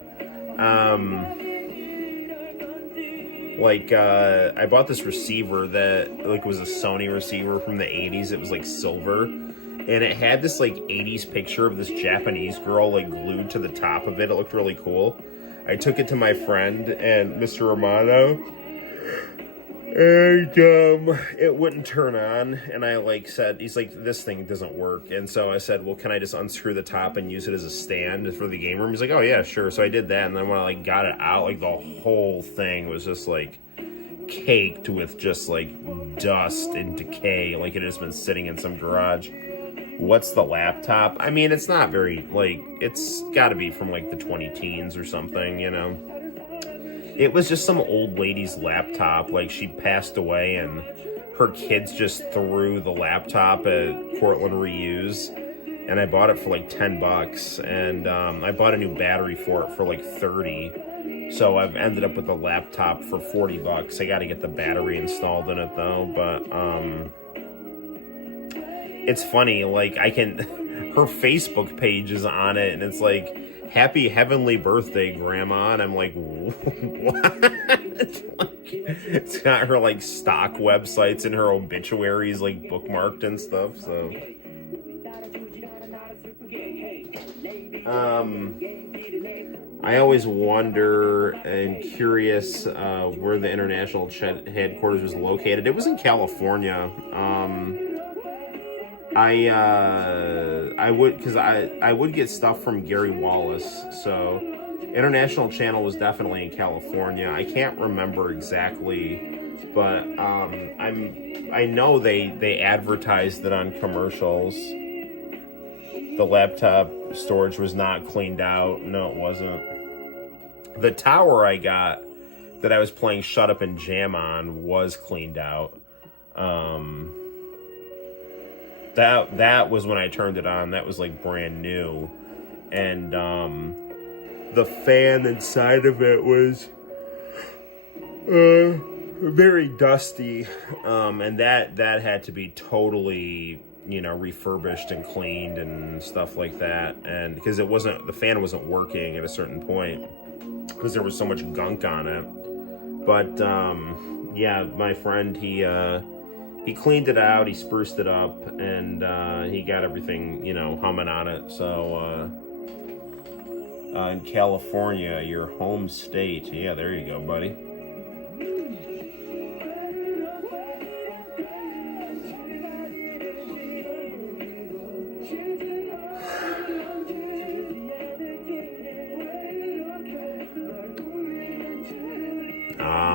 I bought this receiver that like was a Sony receiver from the 80s. It was like silver, and it had this like 80s picture of this Japanese girl like glued to the top of it. It looked really cool. I took it to my friend and Mr. Romano, and it wouldn't turn on. And I like said, he's like, this thing doesn't work. And so I said, well, can I just unscrew the top and use it as a stand for the game room? He's like, oh yeah, sure. So I did that, and then when I like got it out, like the whole thing was just like caked with just like dust and decay, like it has been sitting in some garage. What's the laptop? I mean, it's not very, like, it's got to be from like the 20 teens or something, you know. It was just some old lady's laptop. Like, she passed away, and her kids just threw the laptop at Cortland Reuse, and I bought it for like $10, and I bought a new battery for it for like $30. So I've ended up with a laptop for $40. I got to get the battery installed in it though, but it's funny, like, her Facebook page is on it, and it's like, happy heavenly birthday, Grandma, and I'm like, what? Like, it's got her, like, stock websites and her obituaries, like, bookmarked and stuff, so. I always wonder and curious where the international headquarters was located. It was in California. I would get stuff from Gary Wallace, so International Channel was definitely in California. I can't remember exactly, but I know they advertised it on commercials. The laptop storage was not cleaned out. No, it wasn't. The tower I got that I was playing Shut Up and Jam on was cleaned out. That was when I turned it on. That was like brand new, and the fan inside of it was very dusty, and that had to be totally, you know, refurbished and cleaned and stuff like that. And because the fan wasn't working at a certain point because there was so much gunk on it. But yeah, my friend, he cleaned it out, he spruced it up, and he got everything, you know, humming on it. So in California, your home state, yeah, there you go, buddy.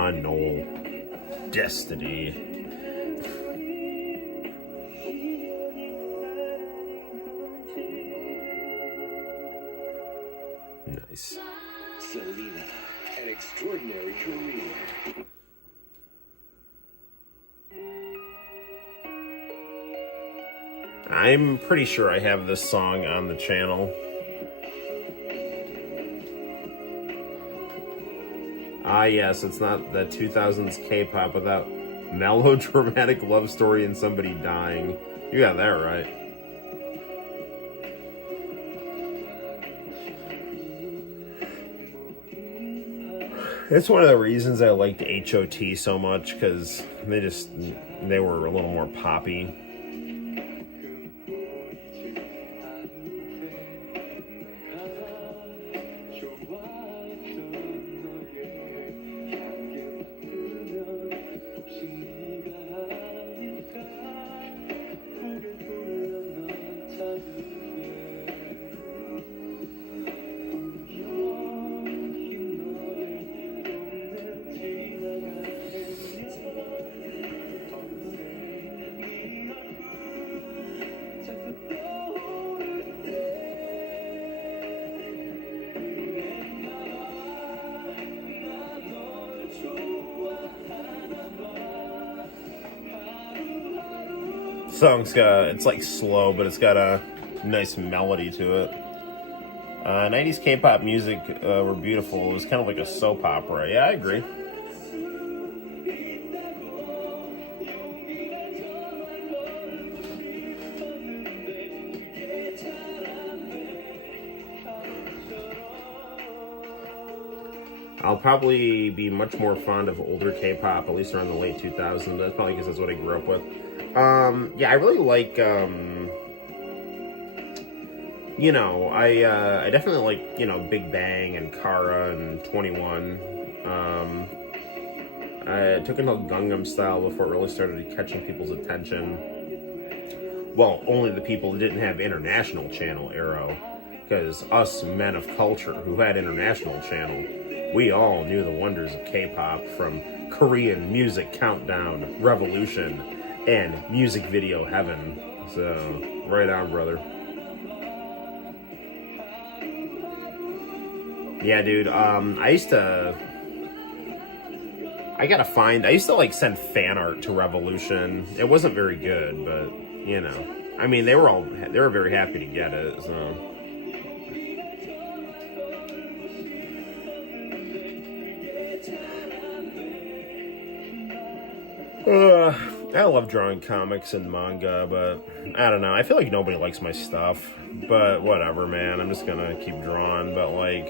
Noel. Destiny. Nice. Selena, an extraordinary career. I'm pretty sure I have this song on the channel. Ah, yes, it's not the 2000s K-pop without melodramatic love story and somebody dying. You got that right. It's one of the reasons I liked HOT so much, because they were a little more poppy. song's got, it's like slow, but it's got a nice melody to it. 90s K-pop music were beautiful. It was kind of like a soap opera. Yeah, I agree. I'll probably be much more fond of older K-pop, at least around the late 2000s. That's probably because that's what I grew up with. Yeah, I really like, you know, I definitely like, you know, Big Bang and Kara and 21. I took until Gangnam Style before it really started catching people's attention. Well, only the people that didn't have international channel Arrow, because us men of culture who had international channel, we all knew the wonders of K-pop, from Korean music countdown, revolution, and music video heaven. So, right on, brother. Yeah, dude, I used to like send fan art to Revolution. It wasn't very good, but, you know, I mean, they were very happy to get it, so. I love drawing comics and manga, but I don't know. I feel like nobody likes my stuff, but whatever, man. I'm just gonna keep drawing, but like,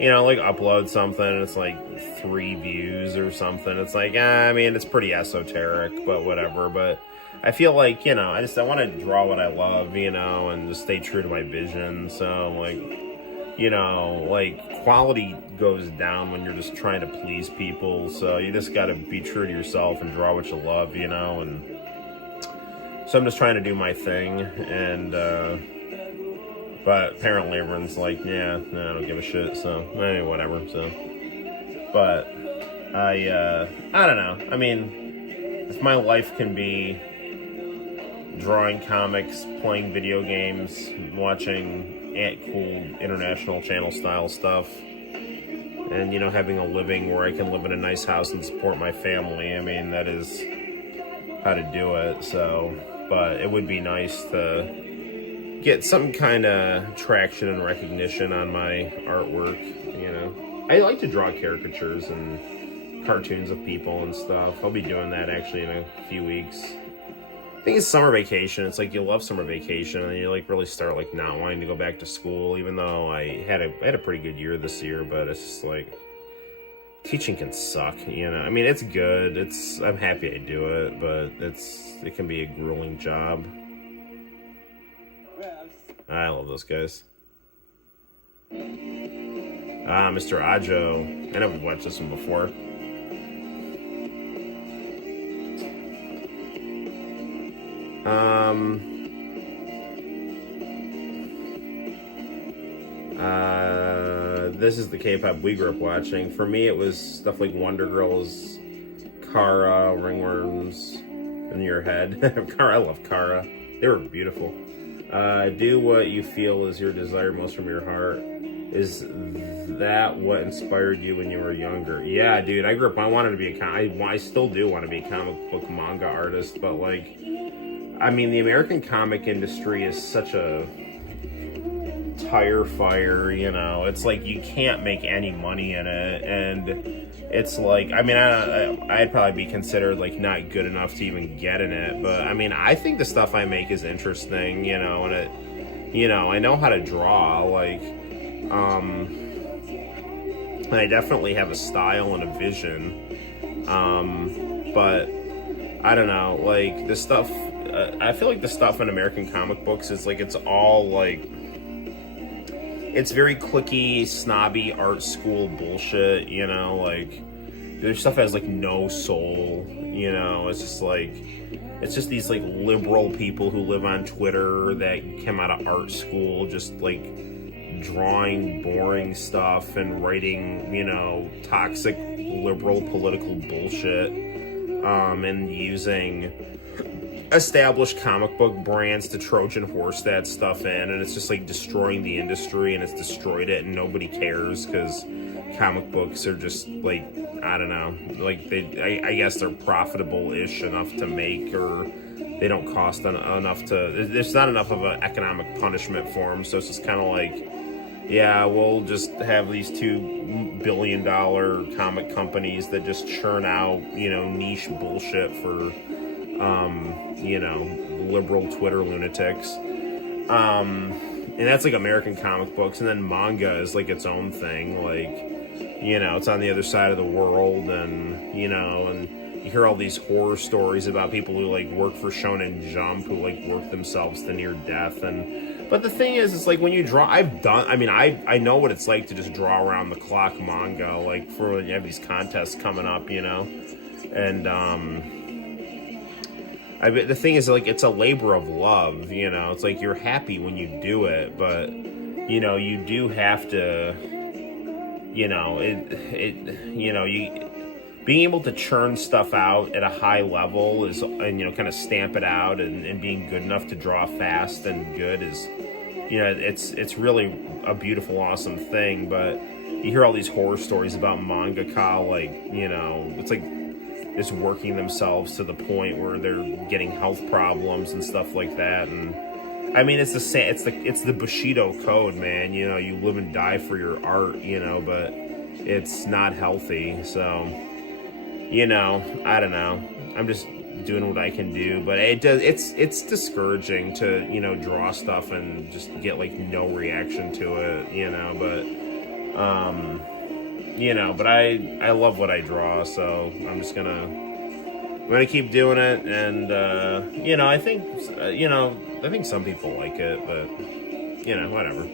you know, like upload something and it's like 3 views or something. It's like, I mean, it's pretty esoteric, but whatever. But I feel like, you know, I want to draw what I love, you know, and just stay true to my vision. So like, you know, like, quality goes down when you're just trying to please people, so you just gotta be true to yourself and draw what you love, you know, and so I'm just trying to do my thing, and, but apparently everyone's like, yeah, no, I don't give a shit, so, anyway, whatever, so, but, I don't know, I mean, if my life can be drawing comics, playing video games, watching cool international channel style stuff, and, you know, having a living where I can live in a nice house and support my family, I mean, that is how to do it. So, but it would be nice to get some kind of traction and recognition on my artwork, you know. I like to draw caricatures and cartoons of people and stuff. I'll be doing that actually in a few weeks. I think it's summer vacation. It's like you love summer vacation, and you like really start like not wanting to go back to school. Even though I had a pretty good year this year, but it's just like teaching can suck. You know, I mean, it's good. I'm happy I do it, but it can be a grueling job. I love those guys. Mr. Ajo. I never watched this one before. This is the K-pop we grew up watching. For me, it was stuff like Wonder Girls, Kara, Ringworms, in Your Head. Kara, I love Kara. They were beautiful. Do what you feel is your desire most from your heart. Is that what inspired you when you were younger? Yeah, dude, I grew up, I wanted to be I still do want to be a comic book manga artist, but like, I mean, the American comic industry is such a tire fire, you know. It's like you can't make any money in it, and it's like, I mean, I'd probably be considered like not good enough to even get in it, but I mean, I think the stuff I make is interesting, you know, and it, you know, I know how to draw, like, I definitely have a style and a vision, but I don't know, like, the stuff, I feel like the stuff in American comic books is like, it's all like, it's very cliquey, snobby, art school bullshit, you know, like, their stuff has like no soul, you know, it's just like, it's just these like liberal people who live on Twitter that came out of art school, just like drawing boring stuff and writing, you know, toxic liberal political bullshit, and using established comic book brands to Trojan horse that stuff in, and it's just like destroying the industry, and it's destroyed it, and nobody cares because comic books are just like, I don't know, like I guess they're profitable-ish enough to make, or they don't cost enough to. There's not enough of an economic punishment for them, so it's just kind of like, yeah, we'll just have these $2 billion comic companies that just churn out, niche bullshit for, liberal Twitter lunatics. And that's like American comic books, and then manga is like its own thing. Like, it's on the other side of the world, and and you hear all these horror stories about people who like work for Shonen Jump, who like work themselves to near death. But the thing is, it's like when you draw, I know what it's like to just draw around the clock manga, like for when you have these contests coming up, and the thing is, like, it's a labor of love, it's like you're happy when you do it, but you do have to, being able to churn stuff out at a high level is, and kind of stamp it out, and being good enough to draw fast and good is, it's really a beautiful, awesome thing. But you hear all these horror stories about mangaka, like, it's like just working themselves to the point where they're getting health problems and stuff like that. And I mean, it's the Bushido code, man. You live and die for your art, but it's not healthy. So, I don't know. I'm just doing what I can do, but it's discouraging to, draw stuff and just get like no reaction to it, but I love what I draw, so I'm just gonna keep doing it. And I think some people like it, but whatever.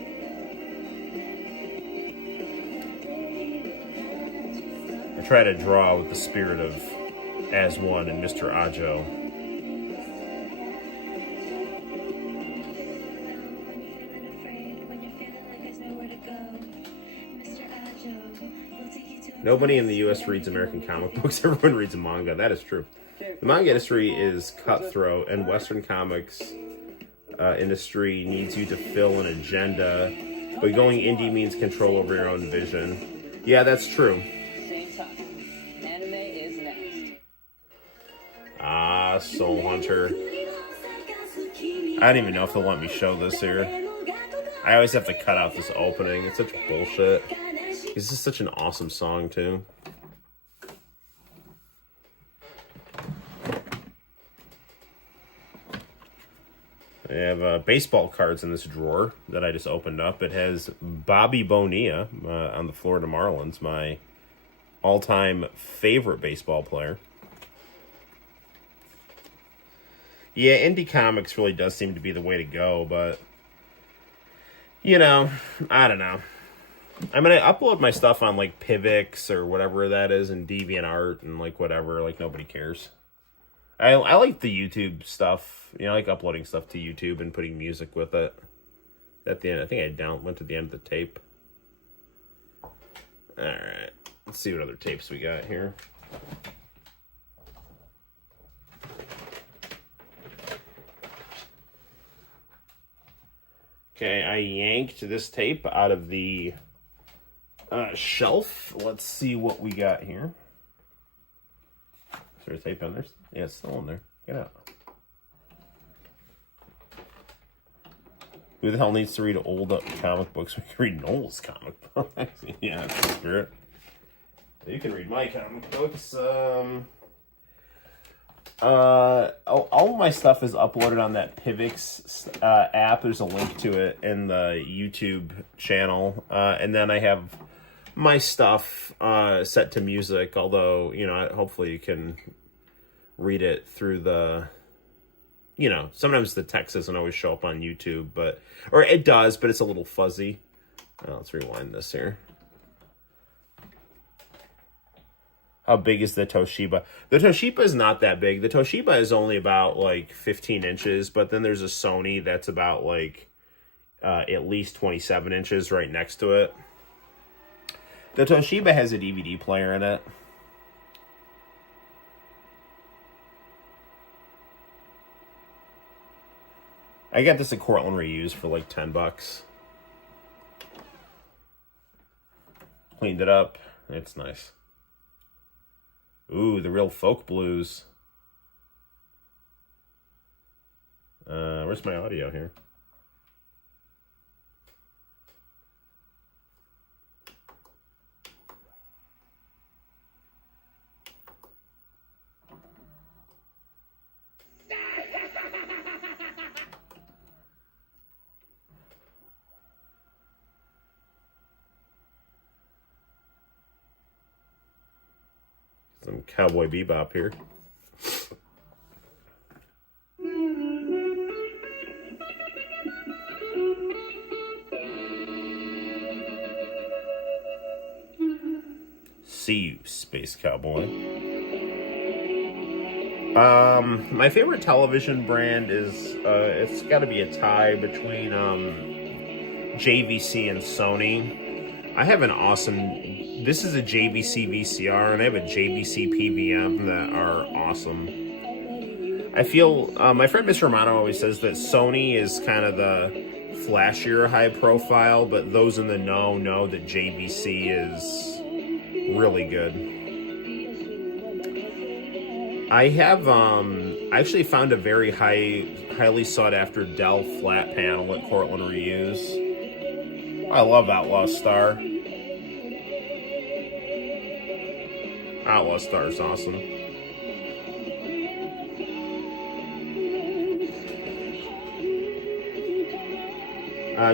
I try to draw with the spirit of As One and Mr. Ajo. Nobody in the U.S. reads American comic books. Everyone reads manga. That is true. The manga industry is cutthroat, and Western comics industry needs you to fill an agenda. But going indie means control over your own vision. Yeah, that's true. Same time. Anime is next. Ah, Soul Hunter. I don't even know if they'll let me show this here. I always have to cut out this opening. It's such bullshit. This is such an awesome song, too. I have baseball cards in this drawer that I just opened up. It has Bobby Bonilla on the Florida Marlins, my all-time favorite baseball player. Yeah, indie comics really does seem to be the way to go, but, I don't know. I mean, I upload my stuff on, like, Pivx or whatever that is, and DeviantArt and, like, whatever. Like, nobody cares. I like the YouTube stuff. I like uploading stuff to YouTube and putting music with it. At the end, I think I went to the end of the tape. Alright. Let's see what other tapes we got here. Okay, I yanked this tape out of the shelf. Let's see what we got here. Is there a tape on there? Yeah, it's still in there. Get out. Who the hell needs to read old comic books? We can read Noel's comic book. Yeah, that's the spirit. You can read my comic books. All of my stuff is uploaded on that Pivx app. There's a link to it in the YouTube channel. And then I have my stuff set to music, although, hopefully you can read it through the, sometimes the text doesn't always show up on YouTube, or it does, but it's a little fuzzy. Let's rewind this here. How big is the Toshiba? The Toshiba is not that big. The Toshiba is only about, 15 inches, but then there's a Sony that's about, at least 27 inches right next to it. The Toshiba has a DVD player in it. I got this at Cortland Reused for $10. Cleaned it up. It's nice. Ooh, the real folk blues. Where's my audio here? Some Cowboy Bebop here. See you, Space Cowboy. My favorite television brand is, it's got to be a tie between JVC and Sony. I have an awesome, this is a JVC VCR, and I have a JVC PVM that are awesome. I feel, my friend Mr. Romano always says that Sony is kind of the flashier high profile, but those in the know that JVC is really good. I have I actually found a very highly sought after Dell flat panel at Cortland Reuse. I love Outlaw Star. Outlaw Star is awesome.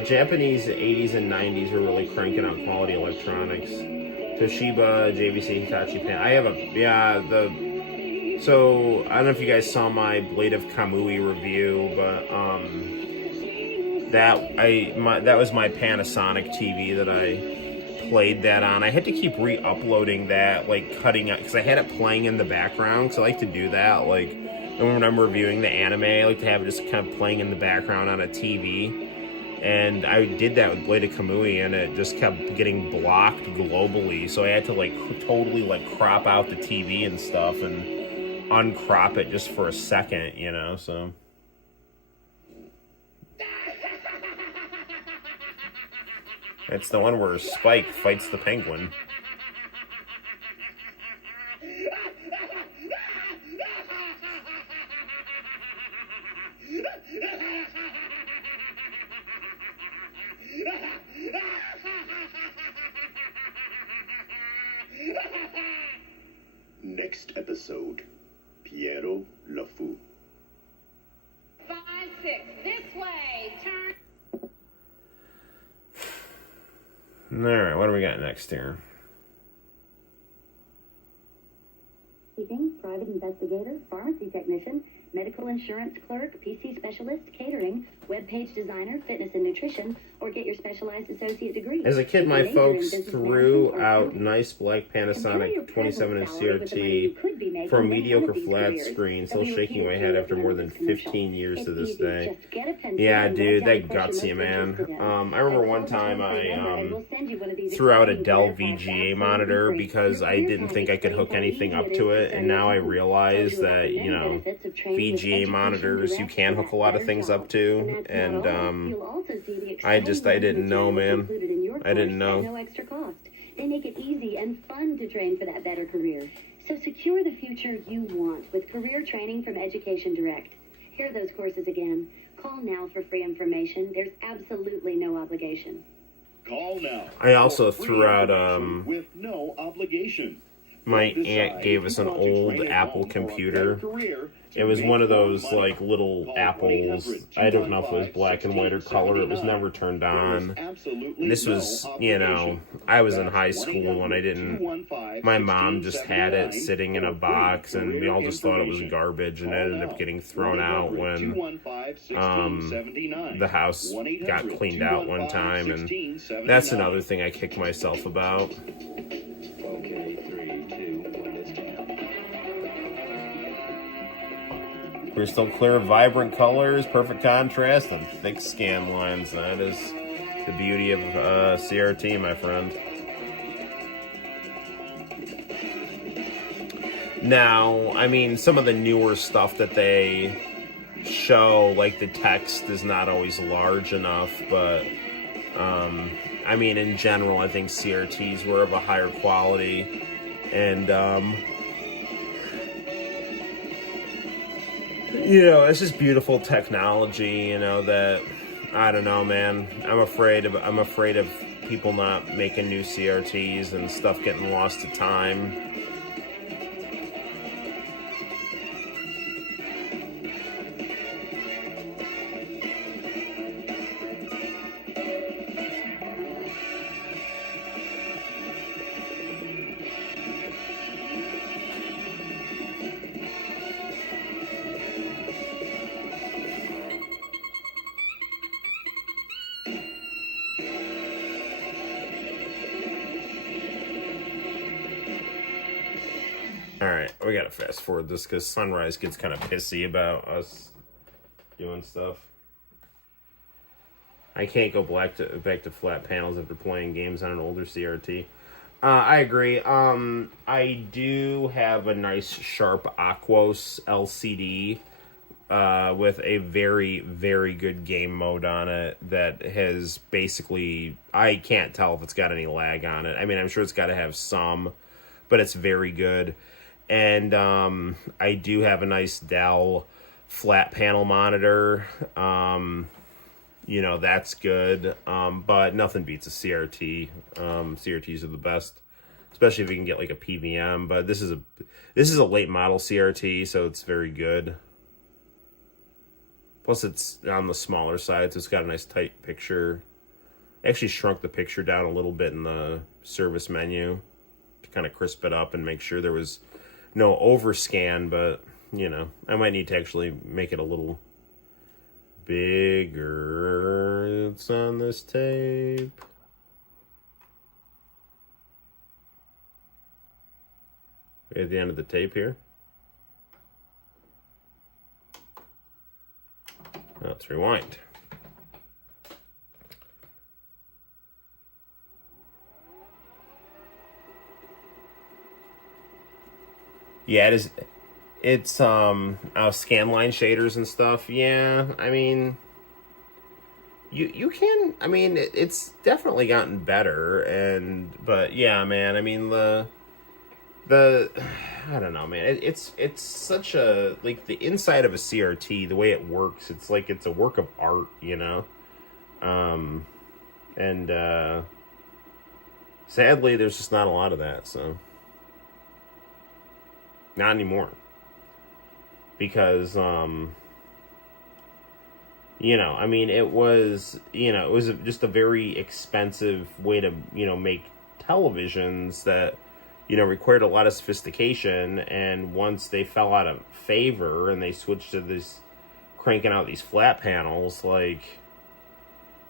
Japanese 80s and 90s are really cranking out quality electronics. Toshiba, JVC, Hitachi Pan. I have so I don't know if you guys saw my Blade of Kamui review, but that was my Panasonic TV that I played that on. I had to keep re-uploading that, like cutting out, because I had it playing in the background, because I like to do that. Like, when I'm reviewing the anime, I like to have it just kind of playing in the background on a TV. And I did that with Blade of Kamui, and it just kept getting blocked globally. So I had to totally crop out the TV and stuff and uncrop it just for a second, you know. So it's the one where Spike fights the penguin. Next episode, Piero LaFou. 5-6, this way, turn. Alright, what do we got next here? Private investigator, pharmacy technician, medical insurance clerk, PC specialist, catering, web page designer, fitness and nutrition, or get your specialized associate degree. As a kid, my folks threw out nice black Panasonic 27-inch CRT for a mediocre flat screen, still shaking my head after more than 15 years to this day. Yeah, dude, that guts you, man. I remember one time I threw out a Dell VGA monitor because I didn't think I could hook anything up to it, and now I realize that, you know, VGA monitors you can hook a lot of things up to, and I didn't know, man. I didn't know. No extra cost. They make it easy and fun to train for that better career. So secure the future you want with career training from Education Direct. Here are those courses again. Call now for free information. There's absolutely no obligation. Call now. I also threw out with no obligation. my aunt gave us an old Apple computer. It was one of those, like, little apples. I don't know if it was black and white or color. It was never turned on. This was, you know, I was in high school and I didn't... My mom just had it sitting in a box, and we all just thought it was garbage, and it ended up getting thrown out when the house got cleaned out one time, and that's another thing I kick myself about. Okay, 3, 2, 1, let's go. Crystal clear, vibrant colors, perfect contrast, and thick scan lines. That is the beauty of CRT, my friend. Now, I mean, some of the newer stuff that they show, like the text is not always large enough, but I mean, in general, I think CRTs were of a higher quality, and it's just beautiful technology, that, I don't know, man. I'm afraid of people not making new CRTs and stuff getting lost to time. Alright, we gotta fast forward this because Sunrise gets kind of pissy about us doing stuff. I can't go back to flat panels after playing games on an older CRT. I agree. I do have a nice sharp Aquos LCD with a very, very good game mode on it that has basically... I can't tell if it's got any lag on it. I mean, I'm sure it's got to have some, but it's very good. And I do have a nice Dell flat panel monitor. That's good. But nothing beats a CRT. CRTs are the best, especially if you can get like a PVM. But this is a late model CRT, so it's very good. Plus, it's on the smaller side, so it's got a nice tight picture. I actually shrunk the picture down a little bit in the service menu to kind of crisp it up and make sure there was no overscan, but, I might need to actually make it a little bigger. It's on this tape. At the end of the tape here. Let's rewind. Yeah, it is. It's scan line shaders and stuff. Yeah, I mean, you can. I mean, it's definitely gotten better, but yeah, man. I mean the I don't know, man. It's such a, like, the inside of a CRT, the way it works, it's like it's a work of art, and sadly, there's just not a lot of that, so. Not anymore. Because, I mean, it was just a very expensive way to, make televisions that, required a lot of sophistication. And once they fell out of favor and they switched to this, cranking out these flat panels, like,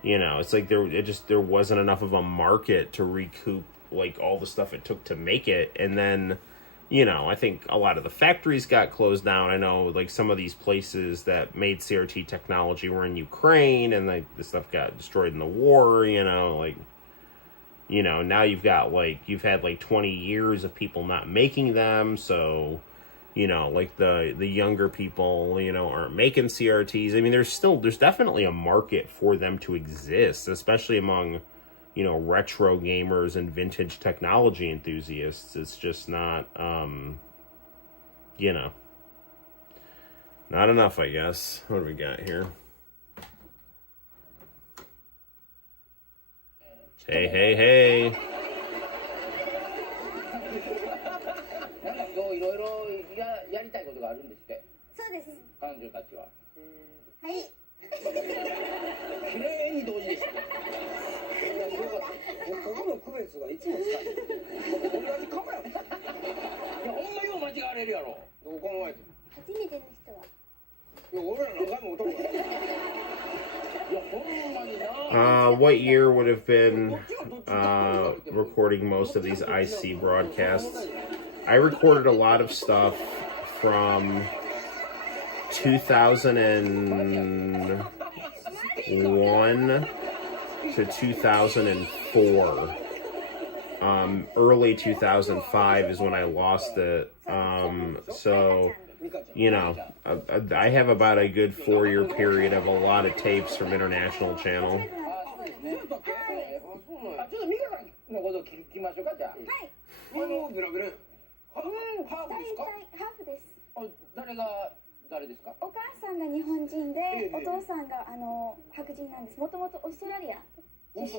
it's like there wasn't enough of a market to recoup, like, all the stuff it took to make it. And then, I think a lot of the factories got closed down. I know, like, some of these places that made CRT technology were in Ukraine, and, like, the stuff got destroyed in the war, now you've had 20 years of people not making them, so, like, the younger people, aren't making CRTs. I mean, there's definitely a market for them to exist, especially among, retro gamers and vintage technology enthusiasts. It's just not, not enough, I guess. What do we got here? Hey. なんかこういろいろやりたいことがあるんですって。そうです。彼女たちは。はい。綺麗に同時でした。ここの区別がいつもつかない。同じ顔やん。いやほんまよう間違われるやろ。どう考えても。初めての人は。いや俺ら何回も男だ。 What year would have been recording most of these IC broadcasts? I recorded a lot of stuff from 2001 to 2004. Early 2005 is when I lost it. So, I have about a good 4-year period of a lot of tapes from International Channel. ハーフですか？誰が誰ですか？お母さんが日本人で、お父さんが白人なんです。もともとオーストラリア出身なんで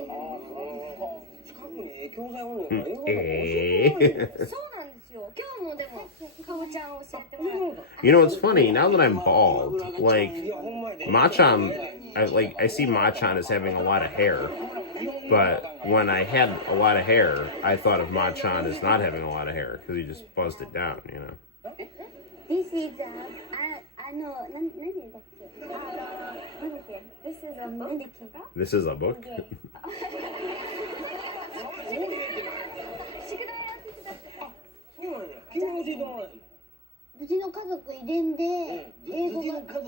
す。近くに教材おるから英語でも教えてもらえる。そうなんですよ。今日もでもかぼちゃんを教えてもらう。 You know, it's funny, now that I'm bald, like, Machan, I see Machan as having a lot of hair. But when I had a lot of hair, I thought of Machan as not having a lot of hair, because he just buzzed it down, you know? This is何だっけ？なんだっけ？ This is a なんだっけ？ This is a book? 宿題やってきたって。そうなんや。君教えてもらえる。うちの家族遺伝で英語がうちの家族は。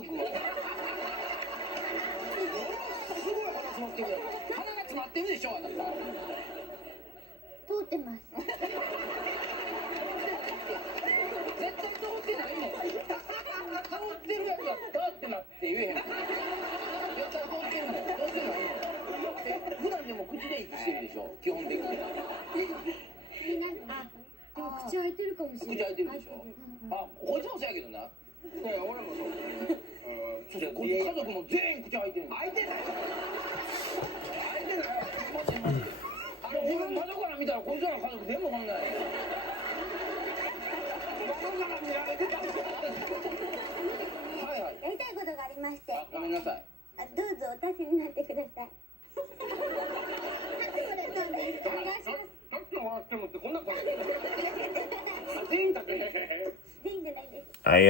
すごい鼻詰まってる。鼻が詰まってるでしょ、あなた。通ってます。絶対通ってないもん。通ってるやつはだってなって言えへん。絶対通ってるもん。通ってないもん。普段でも口で息してるでしょ、基本的に。あ、でも口開いてるかもしれない。口開いてるでしょ。あ、こいつもそうやけどな。いや、俺もそう。そしてこいつ家族も全員口開いてる。開いてない。開いてない。マジマジ。自分窓から見たらこいつらの家族全部こんなんや。窓から見られてた。はいはい。やりたいことがありまして。ごめんなさい。どうぞお立ちになってください。お願いします。立ってもらってもってこんな声。全員立って。全員じゃないです。I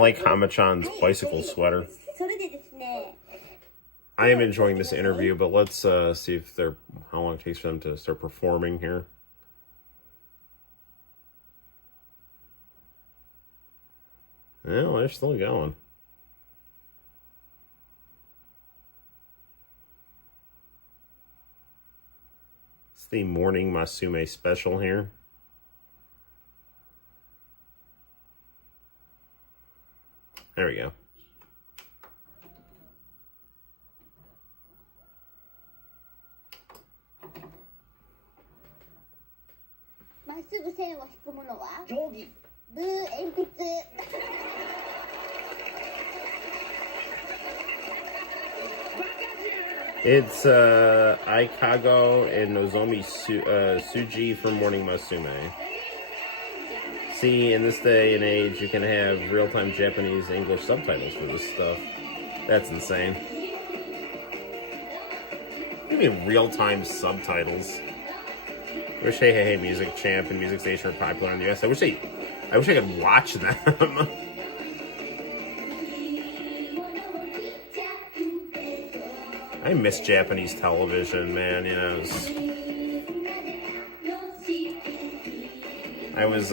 like Hamachan's bicycle sweater. それでですね。I am enjoying this interview, but let's see if how long it takes for them to start performing here. Yeah, they're still going. It's the morning Masume special here. There we go. Jogi. It's Aikago and Nozomi Suji from Morning Masume. See, in this day and age, you can have real-time Japanese English subtitles for this stuff. That's insane. What do you mean real-time subtitles? I wish Hey Hey Hey Music Champ and Music Station were popular in the US. I wish I could watch them. I miss Japanese television, man. You know, I was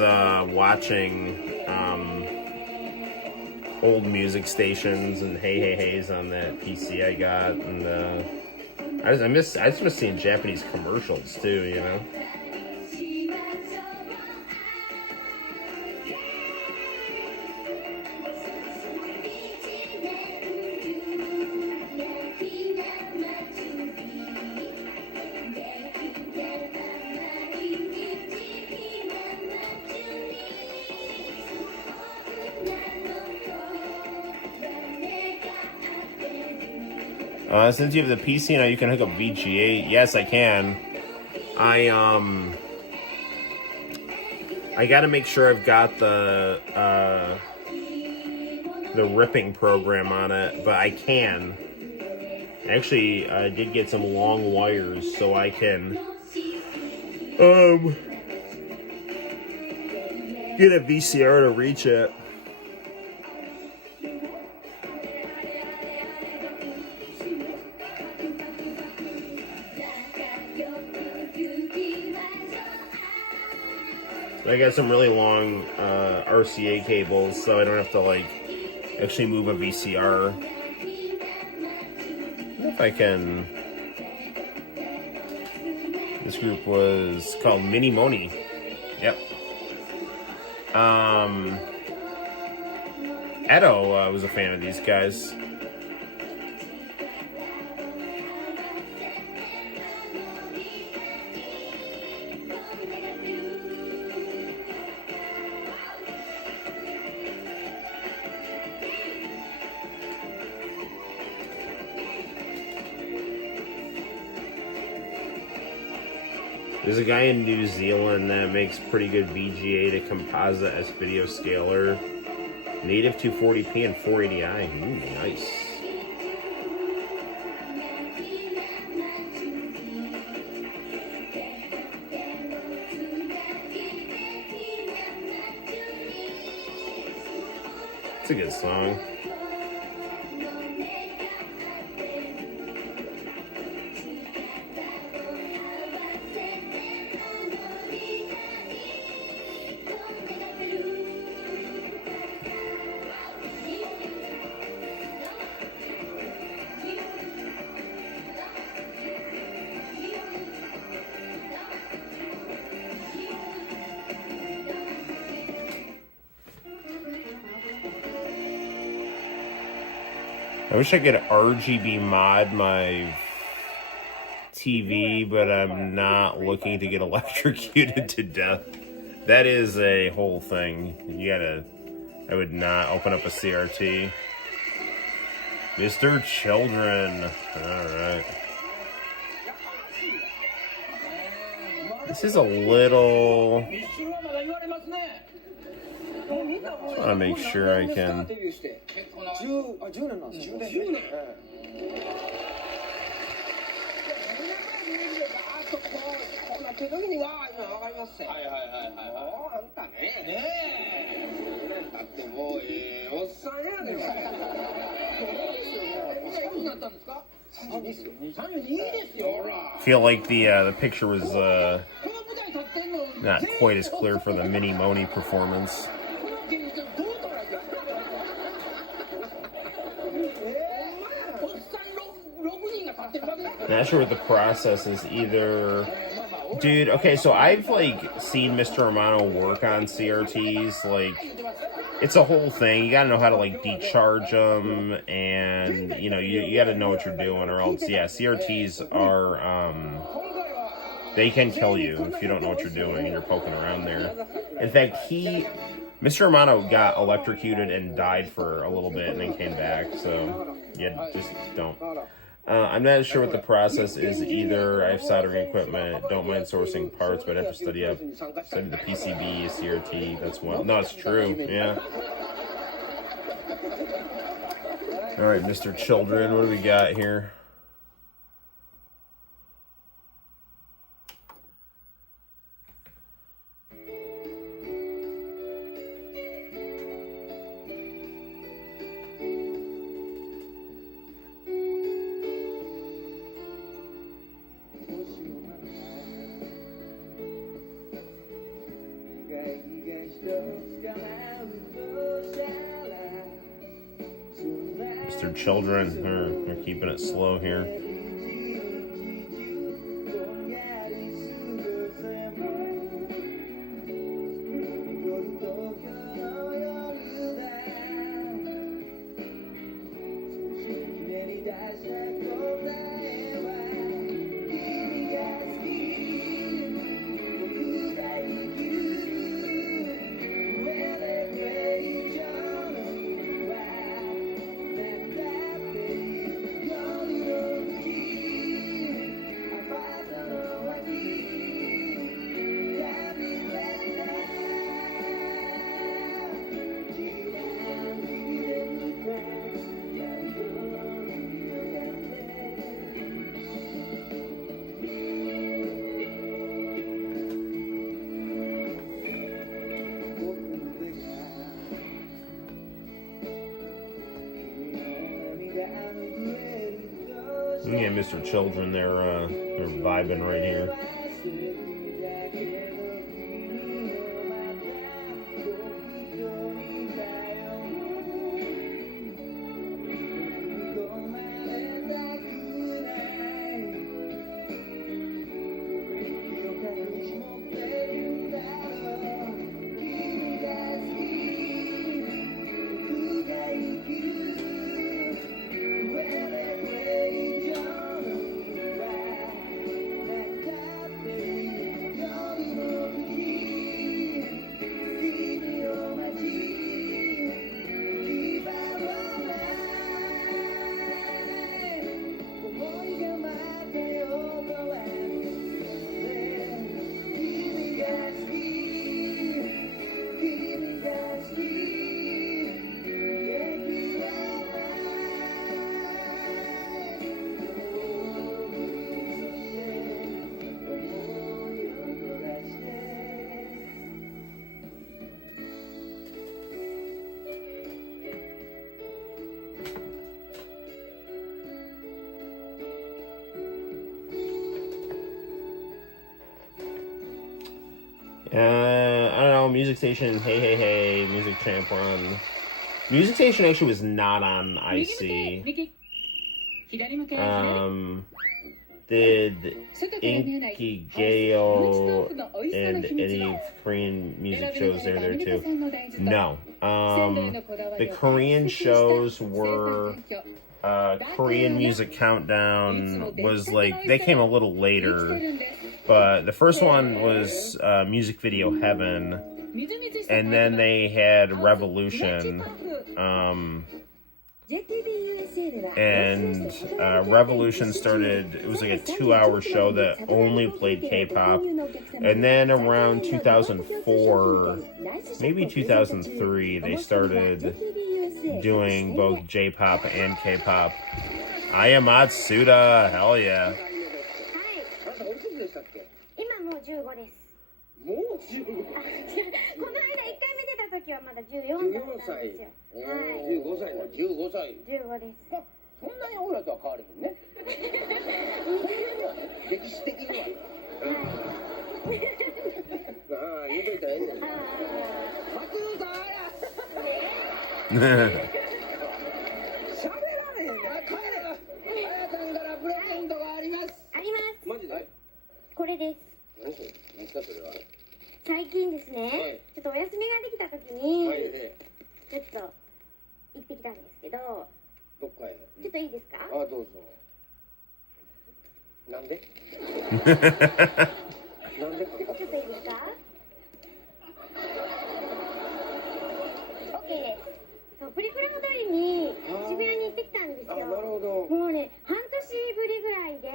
watching old music stations and Hey Hey Hey's on that PC I got, and I just miss seeing Japanese commercials too. You know. Since you have the PC now, you can hook up VGA. Yes, I can. I gotta make sure I've got the ripping program on it, but I can. Actually, I did get some long wires, so I can get a VCR to reach it. I got some really long RCA cables, so I don't have to like actually move a VCR. I wonder if I can. This group was called Mini Moni. Yep. Edo was a fan of these guys. There's a guy in New Zealand that makes pretty good VGA to composite S video scaler. Native 240p and 480i. Ooh, nice. It's a good song. I wish I could RGB mod my TV, but I'm not looking to get electrocuted to death. That is a whole thing. You gotta... I would not open up a CRT. Mr. Children. Alright. This is a little... I want to make sure I can... feel like the picture was not quite as clear for the Mini Moni performance. Not sure what the process is either. Dude, okay, so I've like seen Mr. Romano work on CRTs. Like, it's a whole thing. You gotta know how to like decharge them, and you know, you gotta know what you're doing, or else, yeah, CRTs are they can kill you if you don't know what you're doing and you're poking around there. In fact, Mr. Romano got electrocuted and died for a little bit and then came back. So yeah, just don't. I'm not sure what the process is either. I have soldering equipment, don't mind sourcing parts, but I have to study the PCB, CRT, that's one. No, it's true, yeah. Alright, Mr. Children, what do we got here? Mr. Children, they're keeping it slow here. Yeah, Mr. Children, they're vibing right here. I don't know, Music Station, hey, Music Champ were on. Music Station actually was not on IC. Did Inky Gale and any Korean music shows there too? No. The Korean shows were Korean Music Countdown was like, they came a little later, but the first one was Music Video Heaven, and then they had Revolution. And Revolution started, it was like a 2-hour show that only played K-pop, and then around 2004, maybe 2003, they started doing both J-pop and K-pop. I am Matsuda, hell yeah. もう15この間1回目出た時はまだ14だったんですよ。15歳の15歳。15です。そんなにオーラとは変われへんね。歴史的には。ああ、言うといたらええねん。松尾さんあや。喋られへんねん。帰れ。あやさんからプレゼントがあります。あります。マジで？これです。何それ？何ですかそれは？最近ですね、はい、ちょっとお休みができた時に、はい、ちょっと行ってきたんですけど、どっかへちょっといいですか？ああ、どうぞ。なんで？なんで？ちょっといいですか？ OK です。そう、プリクラを撮りに渋谷に行ってきたんですよ。あ、なるほど。もうね、半年ぶりぐらいで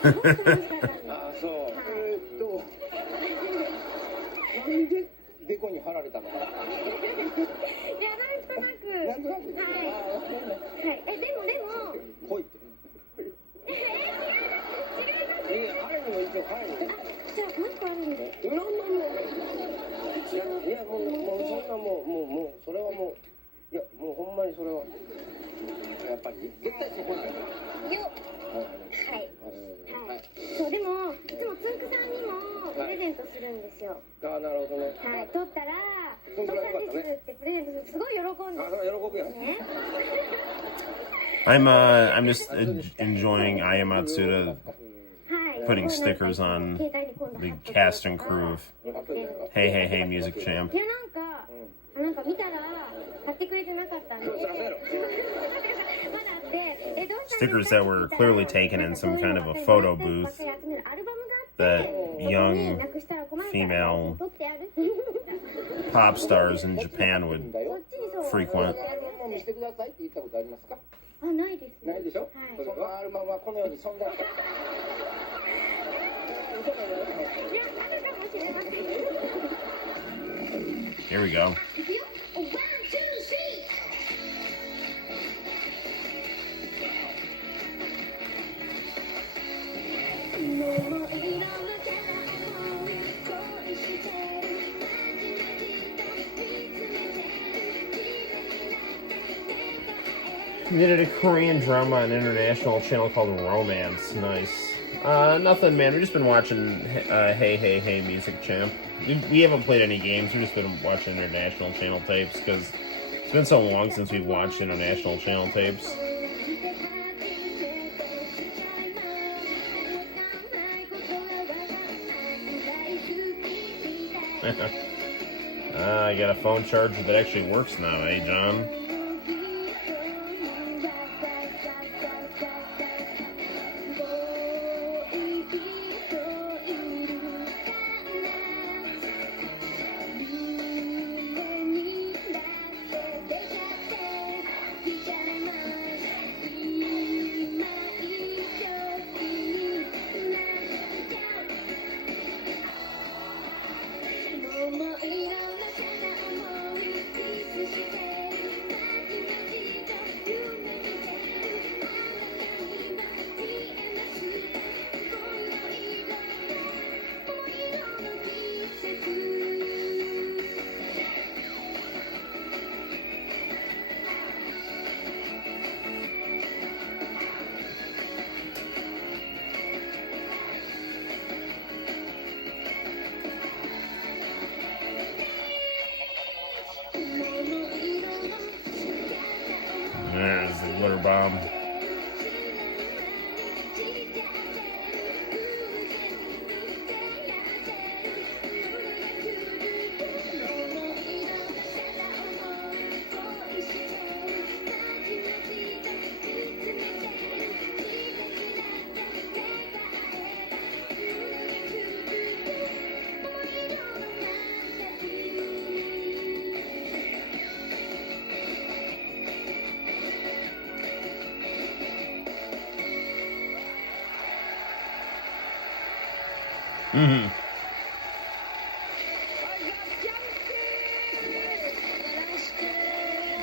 すごく楽しかったんです。あ、そう。なんでデコに貼られたのかな。いや、なんとなく。なんとなく。はい。はい。でも。来いって。違います。あれにも一応帰る。じゃあもう一個あるんで。いや、もうそんなもうそれはもういやもうほんまにそれはやっぱり絶対そこなんだよ。はい。そうでもいつもつんくさんにもプレゼントするんですよ。ああ、なるほどね。はい。取ったらそうなんですってプレゼントするすごい喜んで。あ、喜ぶやん。ね。I'm just enjoying I am Matsuda putting stickers on the cast and crew of Hey Music Champ. いやなんか見たら買ってくれてなかったんで。Stickers that were clearly taken in some kind of a photo booth that young female pop stars in Japan would frequent. あ、ないです。ないでしょ？はい。そのアルバムはこのように存在して。Here we go. They did a Korean drama on an international channel called Romance. Nice. Nothing, man. We've just been watching Hey Music Champ. We haven't played any games. We've just been watching international channel tapes because it's been so long since we've watched international channel tapes. I got a phone charger that actually works now, eh, John?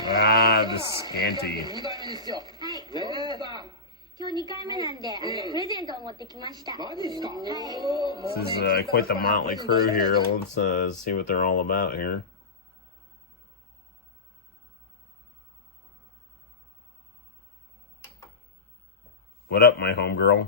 Ah, the scanty. 2回目ですよ。はい。どうですか？今日2回目なんで、プレゼントを持ってきました。マジですか？ This is quite the motley crew here. Let's see what they're all about here. What up, my homegirl?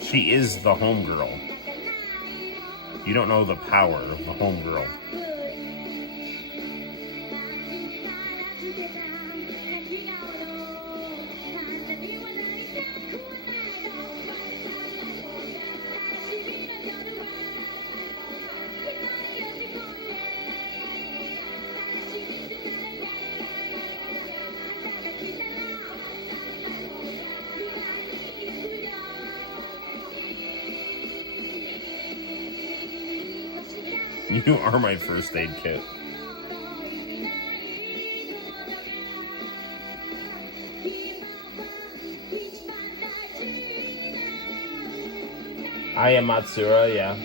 She is the homegirl. You don't know the power of the homegirl. You are my first aid kit. I am Matsura, yeah.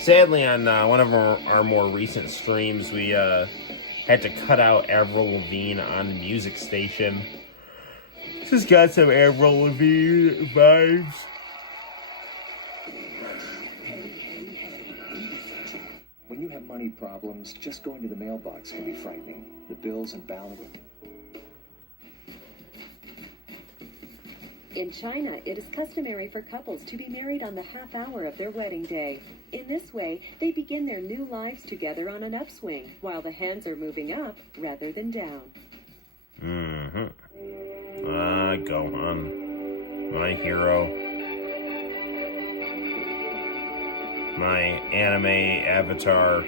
Sadly, on one of our more recent streams, we had to cut out Avril Lavigne on the music station. Just got some Avril Lavigne vibes. When you have money problems, just going to the mailbox can be frightening. The bills and balance. In China, it is customary for couples to be married on the half hour of their wedding day. In this way, they begin their new lives together on an upswing, while the hands are moving up rather than down. Go on. My hero. My anime avatar.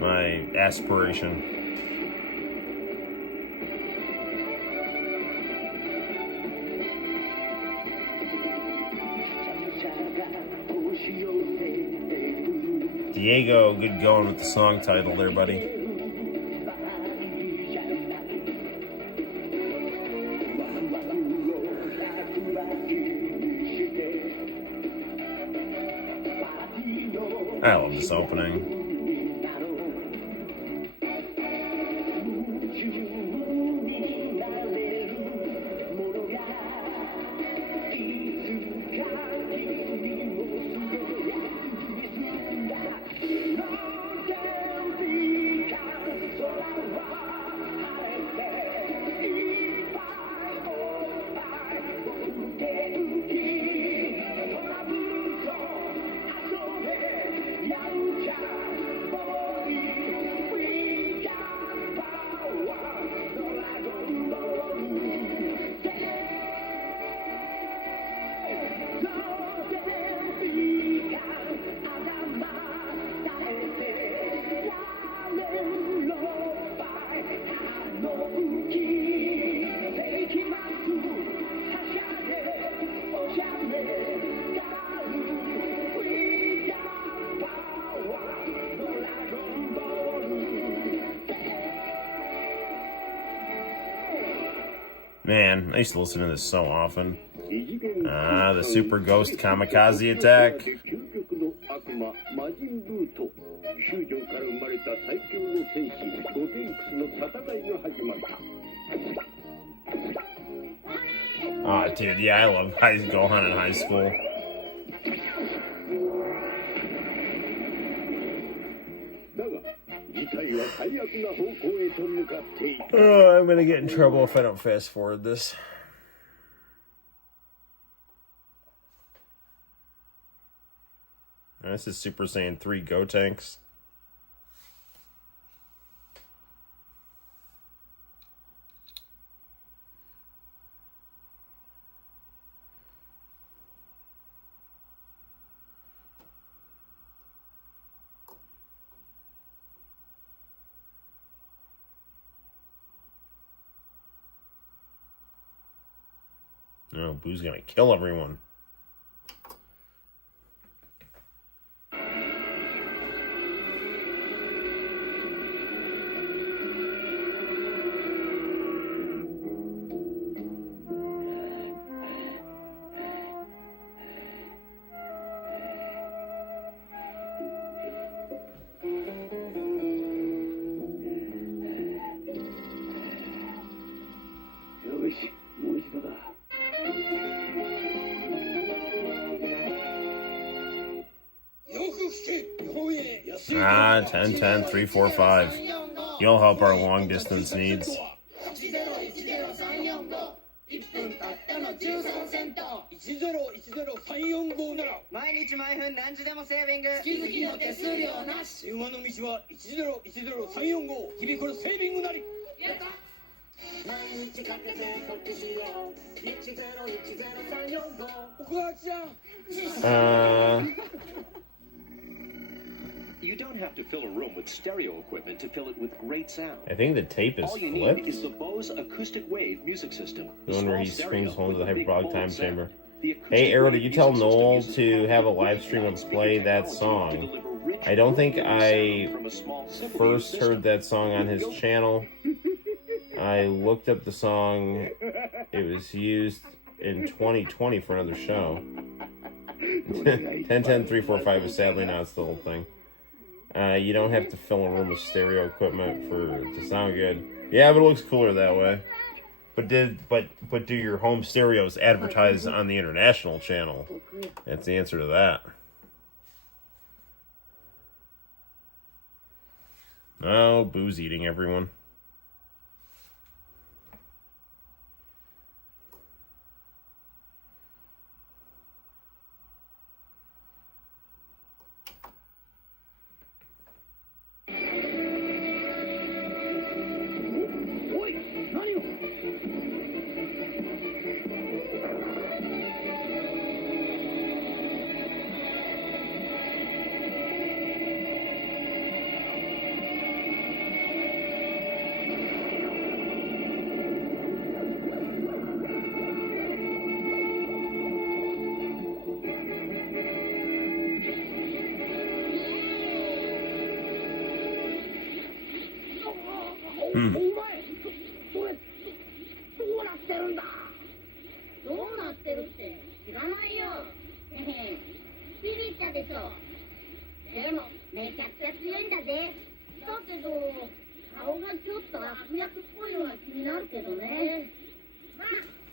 My aspiration. Diego, good going with the song title there, buddy. I love this opening. Man, I used to listen to this so often. The Super Ghost Kamikaze Attack. Oh, dude, yeah, I love Gohan in high school. Oh, I'm gonna get in trouble if I don't fast forward this. This is Super Saiyan 3 Gotenks. Oh, Boo's gonna kill everyone. Ah, 10, 10, 3, 4, 5. You'll help our long distance needs. You don't have to fill a room with stereo equipment to fill it with great sound. I think the tape is All you flipped. need is the Bose Acoustic Wave music system. The one where he screams home to the hyperbolic time chamber. The Acoustic Hey, Arrow, did Wave you tell music system Noel uses to have a powerful live stream of speaker play that technology to song? deliver rich, I don't think clear I sound from a small, simple first system. heard that song on his channel. I looked up the song. It was used in 2020 for another show. 10, 10, 3, 4, 5 is sadly not still a thing. You don't have to fill a room with stereo equipment for it to sound good. Yeah, but it looks cooler that way. But do your home stereos advertise on the international channel? That's the answer to that. Oh, Boo's eating everyone.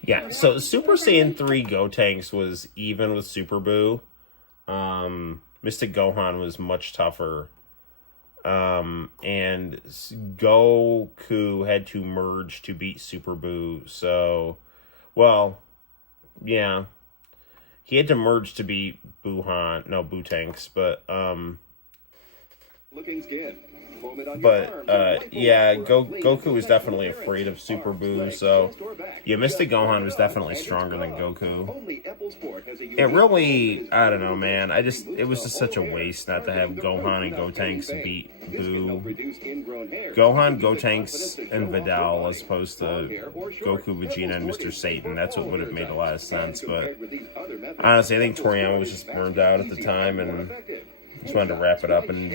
Yeah, so Super Saiyan 3 Gotenks was even with Super Boo. Mystic Gohan was much tougher. And Goku had to merge to beat Super Boo. So, well, yeah. He had to merge to beat Bootanks, but, Looking skin. yeah, Goku was definitely afraid of Super Boo, so yeah, Mystic Gohan was definitely stronger than Goku. It really, I don't know, man. It was just such a waste not to have Gohan and Gotenks beat Boo. Gohan, Gotenks, and Vidal as opposed to Goku, Vegeta, and Mr. Satan. That's what would have made a lot of sense, but honestly, I think Toriyama was just burned out at the time, and just wanted to wrap it up in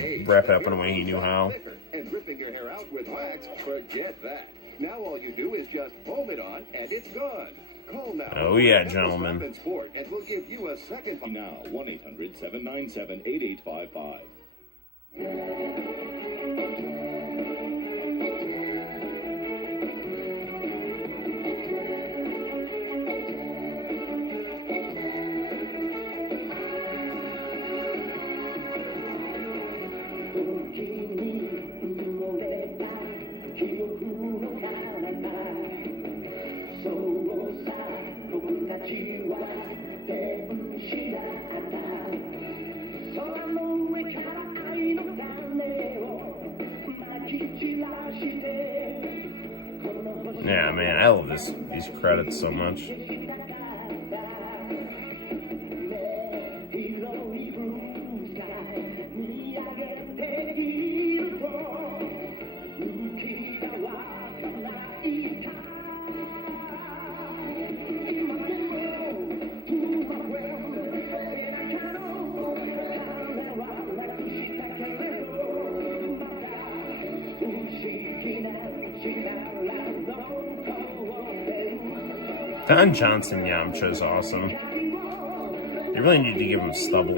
a way he knew how. And ripping your hair out with wax, forget that. Now all you do is just hold it on, and it's gone. Call now. Oh yeah, gentlemen. Sport, and we'll give you a second. Now, 1-800-797-8855. Yeah, man, I love these credits so much. Don Johnson Yamcha is awesome. They really need to give him stubble.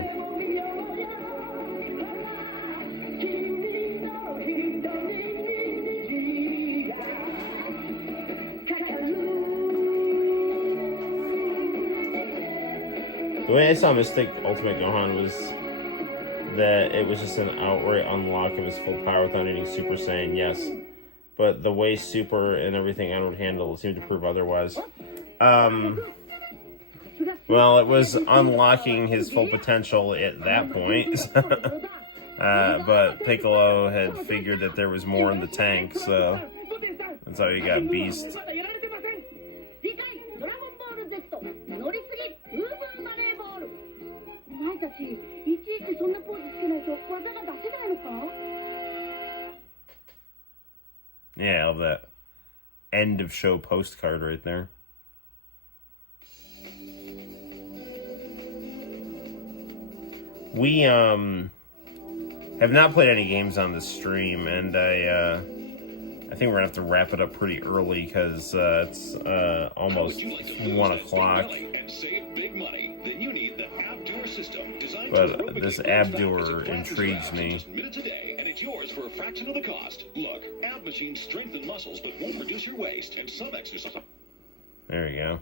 The way I saw Mystic Ultimate Gohan was that it was just an outright unlock of his full power without any Super Saiyan, yes. But the way Super and everything I would handle seemed to prove otherwise. Well, it was unlocking his full potential at that point. But Piccolo had figured that there was more in the tank, so that's how he got Beast. Yeah, I love that end of show postcard right there. We have not played any games on this stream, and I think we're gonna have to wrap it up pretty early because it's almost 1 o'clock. But this Abdur intrigues me. And it's yours for a fraction of the cost. Look, ab machines strengthen muscles but won't reduce your waist, and some exercise. There you go.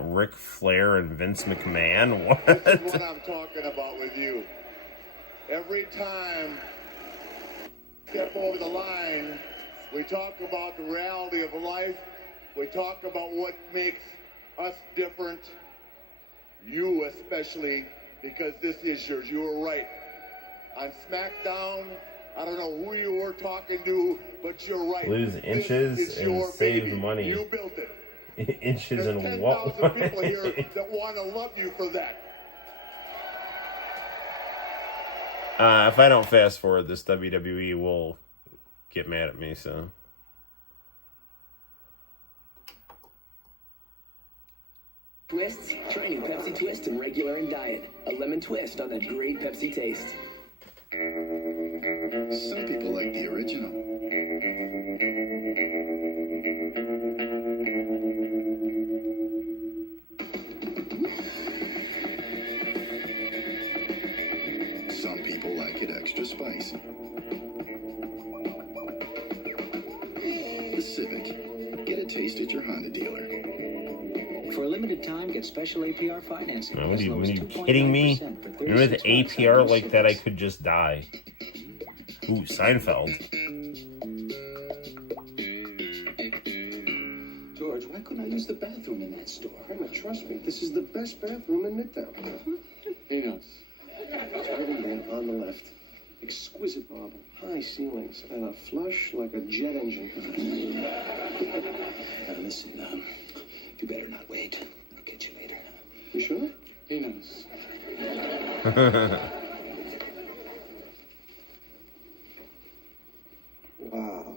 Ric Flair and Vince McMahon? What? This is what I'm talking about with you. Every time we step over the line, we talk about the reality of life. We talk about what makes us different. You especially, because this is yours. You were right. On SmackDown, I don't know who you were talking to, but you're right. Lose inches and save baby. money. You built it. Inches There's and what? 10,000 people here that want to love you for that. If I don't fast forward, this WWE will get mad at me, so. Twists? Try new Pepsi Twist in regular and diet. A lemon twist on that great Pepsi taste. Some people like the original. Some people like it extra spicy. The Civic. Get a taste at your Honda dealer. For a limited time, get special APR financing. Are you kidding me? And with APR like that, I could just die. Ooh, Seinfeld. George, why couldn't I use the bathroom in that store? Emma, trust me, this is the best bathroom in Midtown. He knows. Toilet vent on the left. Exquisite marble, high ceilings, and a flush like a jet engine. Now listen, you better not wait. I'll catch you later. You sure? He knows. Wow.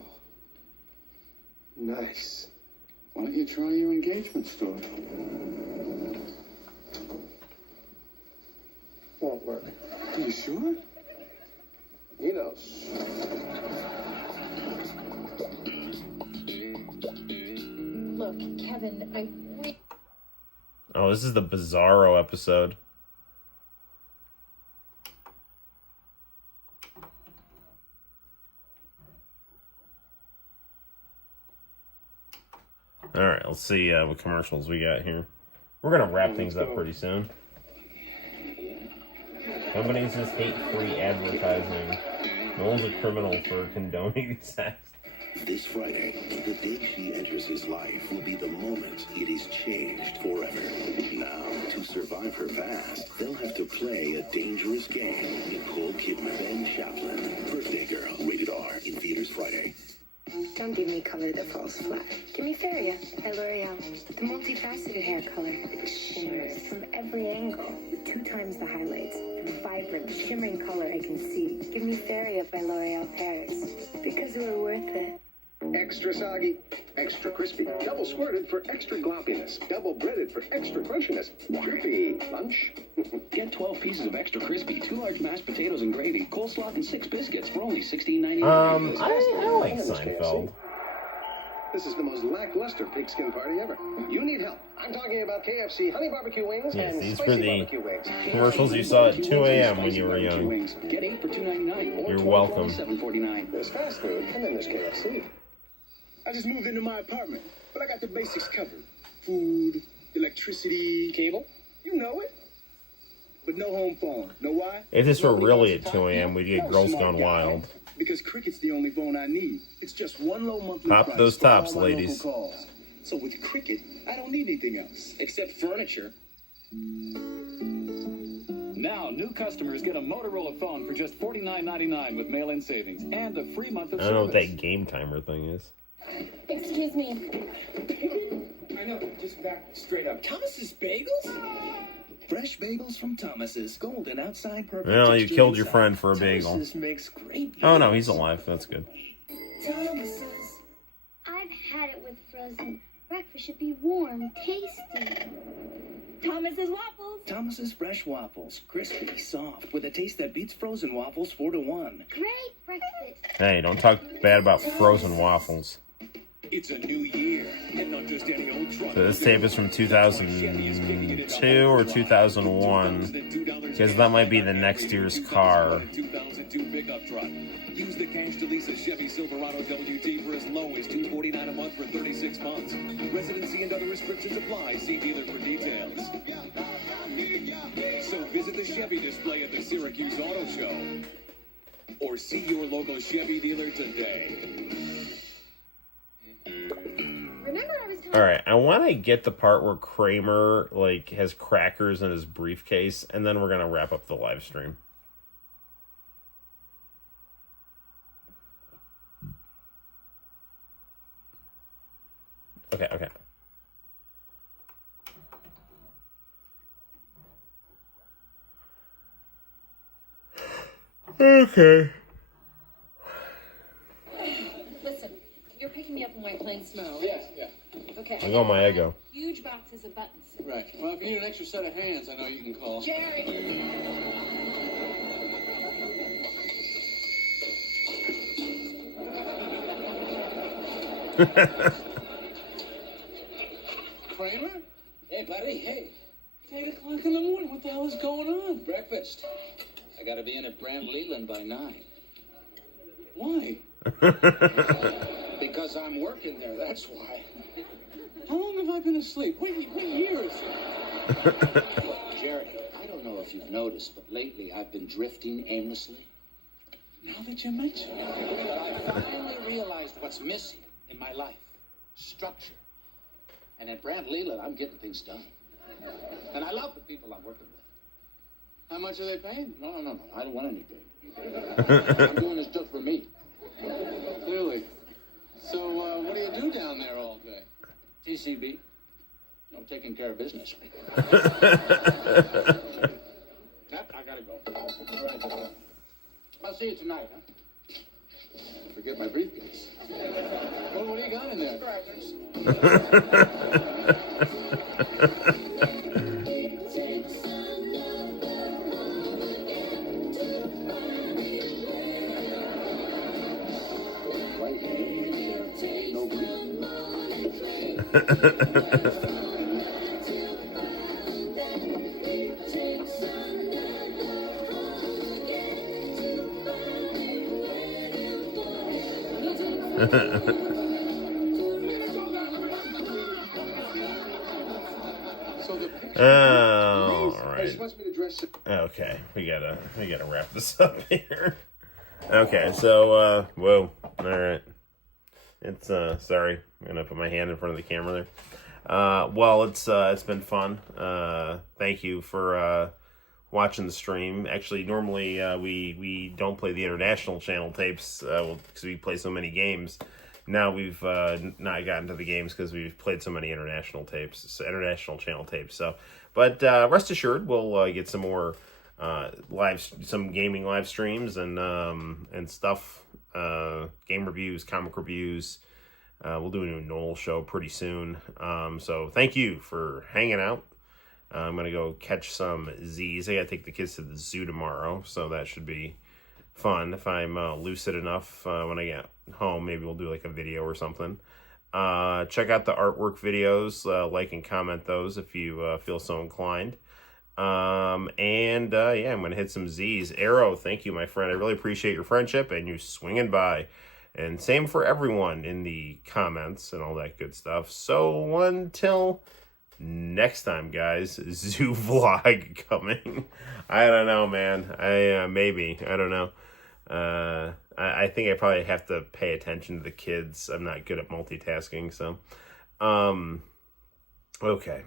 Nice. Why don't you try your engagement store? Oh, this is the Bizarro episode. All right, let's see what commercials we got here. We're going to wrap things up pretty soon. Companies just hate free advertising. Noel's a criminal for condoning these acts. This Friday, the day she enters his life will be the moment it is changed forever. Now, to survive her past, they'll have to play a dangerous game. Nicole Kidman, Ben Chaplin, Birthday Girl, rated R, in theaters Friday. Don't give me color that falls flat. Give me Feria by L'Oreal. The multifaceted hair color. It shimmers from every angle. 2 times the highlights. From vibrant, shimmering color I can see. Give me Feria by L'Oreal Paris. Because we're worth it. Extra soggy, extra crispy, double squirted for extra gloppiness, double breaded for extra crunchiness. Drippy lunch. Get 12 pieces of extra crispy, 2 large mashed potatoes and gravy, coleslaw, and 6 biscuits for only $16.99. I like Seinfeld. This is the most lackluster pigskin party ever. You need help. I'm talking about KFC honey barbecue wings Yes, and these spicy were the barbecue wings. commercials you saw at 2 a.m. when you were young. Get 8 for $2.99 or You're welcome. $7.49. There's fast food, and then there's KFC. I just moved into my apartment, but I got the basics covered. Food, electricity, cable. You know it. But no home phone. Know why? If this were Nobody really else at to 2 a.m., talk we'd to. get No Girls smart Gone guy. Wild. Because Cricket's the only phone I need. It's just one low monthly Pop price those for all tops, my ladies. local calls. So with Cricket, I don't need anything else. Except furniture. Now, new customers get a Motorola phone for just $49.99 with mail-in savings and a free month of I don't know what service. that game timer thing is. Excuse me. I know, just back straight up. Thomas's Bagels? Fresh bagels from Thomas's. Golden outside, perfect. Well, you texture killed your inside. friend for a bagel. Thomas's makes great Oh no, bagels. he's alive. That's good. Thomas's. I've had it with frozen. Breakfast should be warm, tasty. Thomas's waffles. Thomas's fresh waffles. Crispy, soft, with a taste that beats frozen waffles 4-1. Great breakfast. Hey, don't talk bad about frozen waffles. It's a new year, and not just any old truck. So this tape is from 2002 or 2001, because that might be the next year's car. 2002 pickup truck. Use the cash to lease a Chevy Silverado WT for as low as $249 a month for 36 months. Residency and other restrictions apply. See dealer for details. So visit the Chevy display at the Syracuse Auto Show, or see your local Chevy dealer today. Remember I was talking All right, I want to get the part where Kramer like has crackers in his briefcase, and then we're gonna wrap up the live stream. Okay. Okay. Listen, you're picking me up in White Plains Snow. Yeah. Okay. I got my ego. Huge boxes of buttons. Right. Well, if you need an extra set of hands, I know you can call. Jerry! Kramer? Hey, buddy, hey. It's 8 o'clock in the morning. What the hell is going on? Breakfast. I gotta be in at Brand Leland by 9. Why? Because I'm working there, that's why. How long have I been asleep? What year is it? Jerry, I don't know if you've noticed, but lately I've been drifting aimlessly. Now that you mention it. But I finally realized what's missing in my life. Structure. And at Brand Leland, I'm getting things done. And I love the people I'm working with. How much are they paying? No. I don't want anything. I'm doing this just for me. Clearly. So, what do you do down there all day? TCB. Taking care of business. Yep, I gotta go. All right. I'll see you tonight, huh? Forget my briefcase. Well, what do you got in there? Oh, all right. Okay, we gotta wrap this up here. Okay, so whoa, all right. It's sorry, I'm gonna put my hand in front of the camera there. Well, it's been fun. Thank you for watching the stream. Actually, normally we don't play the international channel tapes because we play so many games. Now we've not gotten to the games because we've played so many international channel tapes. So, but rest assured, we'll get some more some gaming live streams and stuff, game reviews, comic reviews. We'll do a new Noel show pretty soon. So thank you for hanging out. I'm gonna go catch some Z's. I gotta take the kids to the zoo tomorrow, so that should be fun if I'm lucid enough when I get home. Maybe we'll do like a video or something. Check out the artwork videos, like and comment those if you feel so inclined. Yeah, I'm gonna hit some Z's. Arrow, thank you, my friend. I really appreciate your friendship and you swinging by. And same for everyone in the comments and all that good stuff. So until next time, guys, zoo vlog coming. I don't know, man. Maybe. I don't know. I think I probably have to pay attention to the kids. I'm not good at multitasking, so. Okay.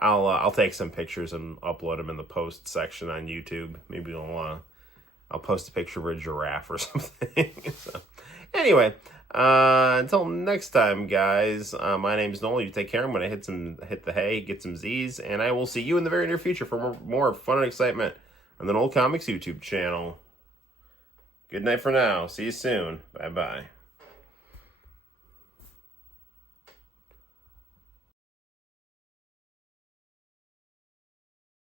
I'll take some pictures and upload them in the post section on YouTube. Maybe I'll post a picture of a giraffe or something. So, anyway, until next time, guys. My name's Noel. You take care. I'm gonna hit the hay, get some Z's, and I will see you in the very near future for more fun and excitement on the Noel ComiX YouTube channel. Good night for now. See you soon. Bye bye.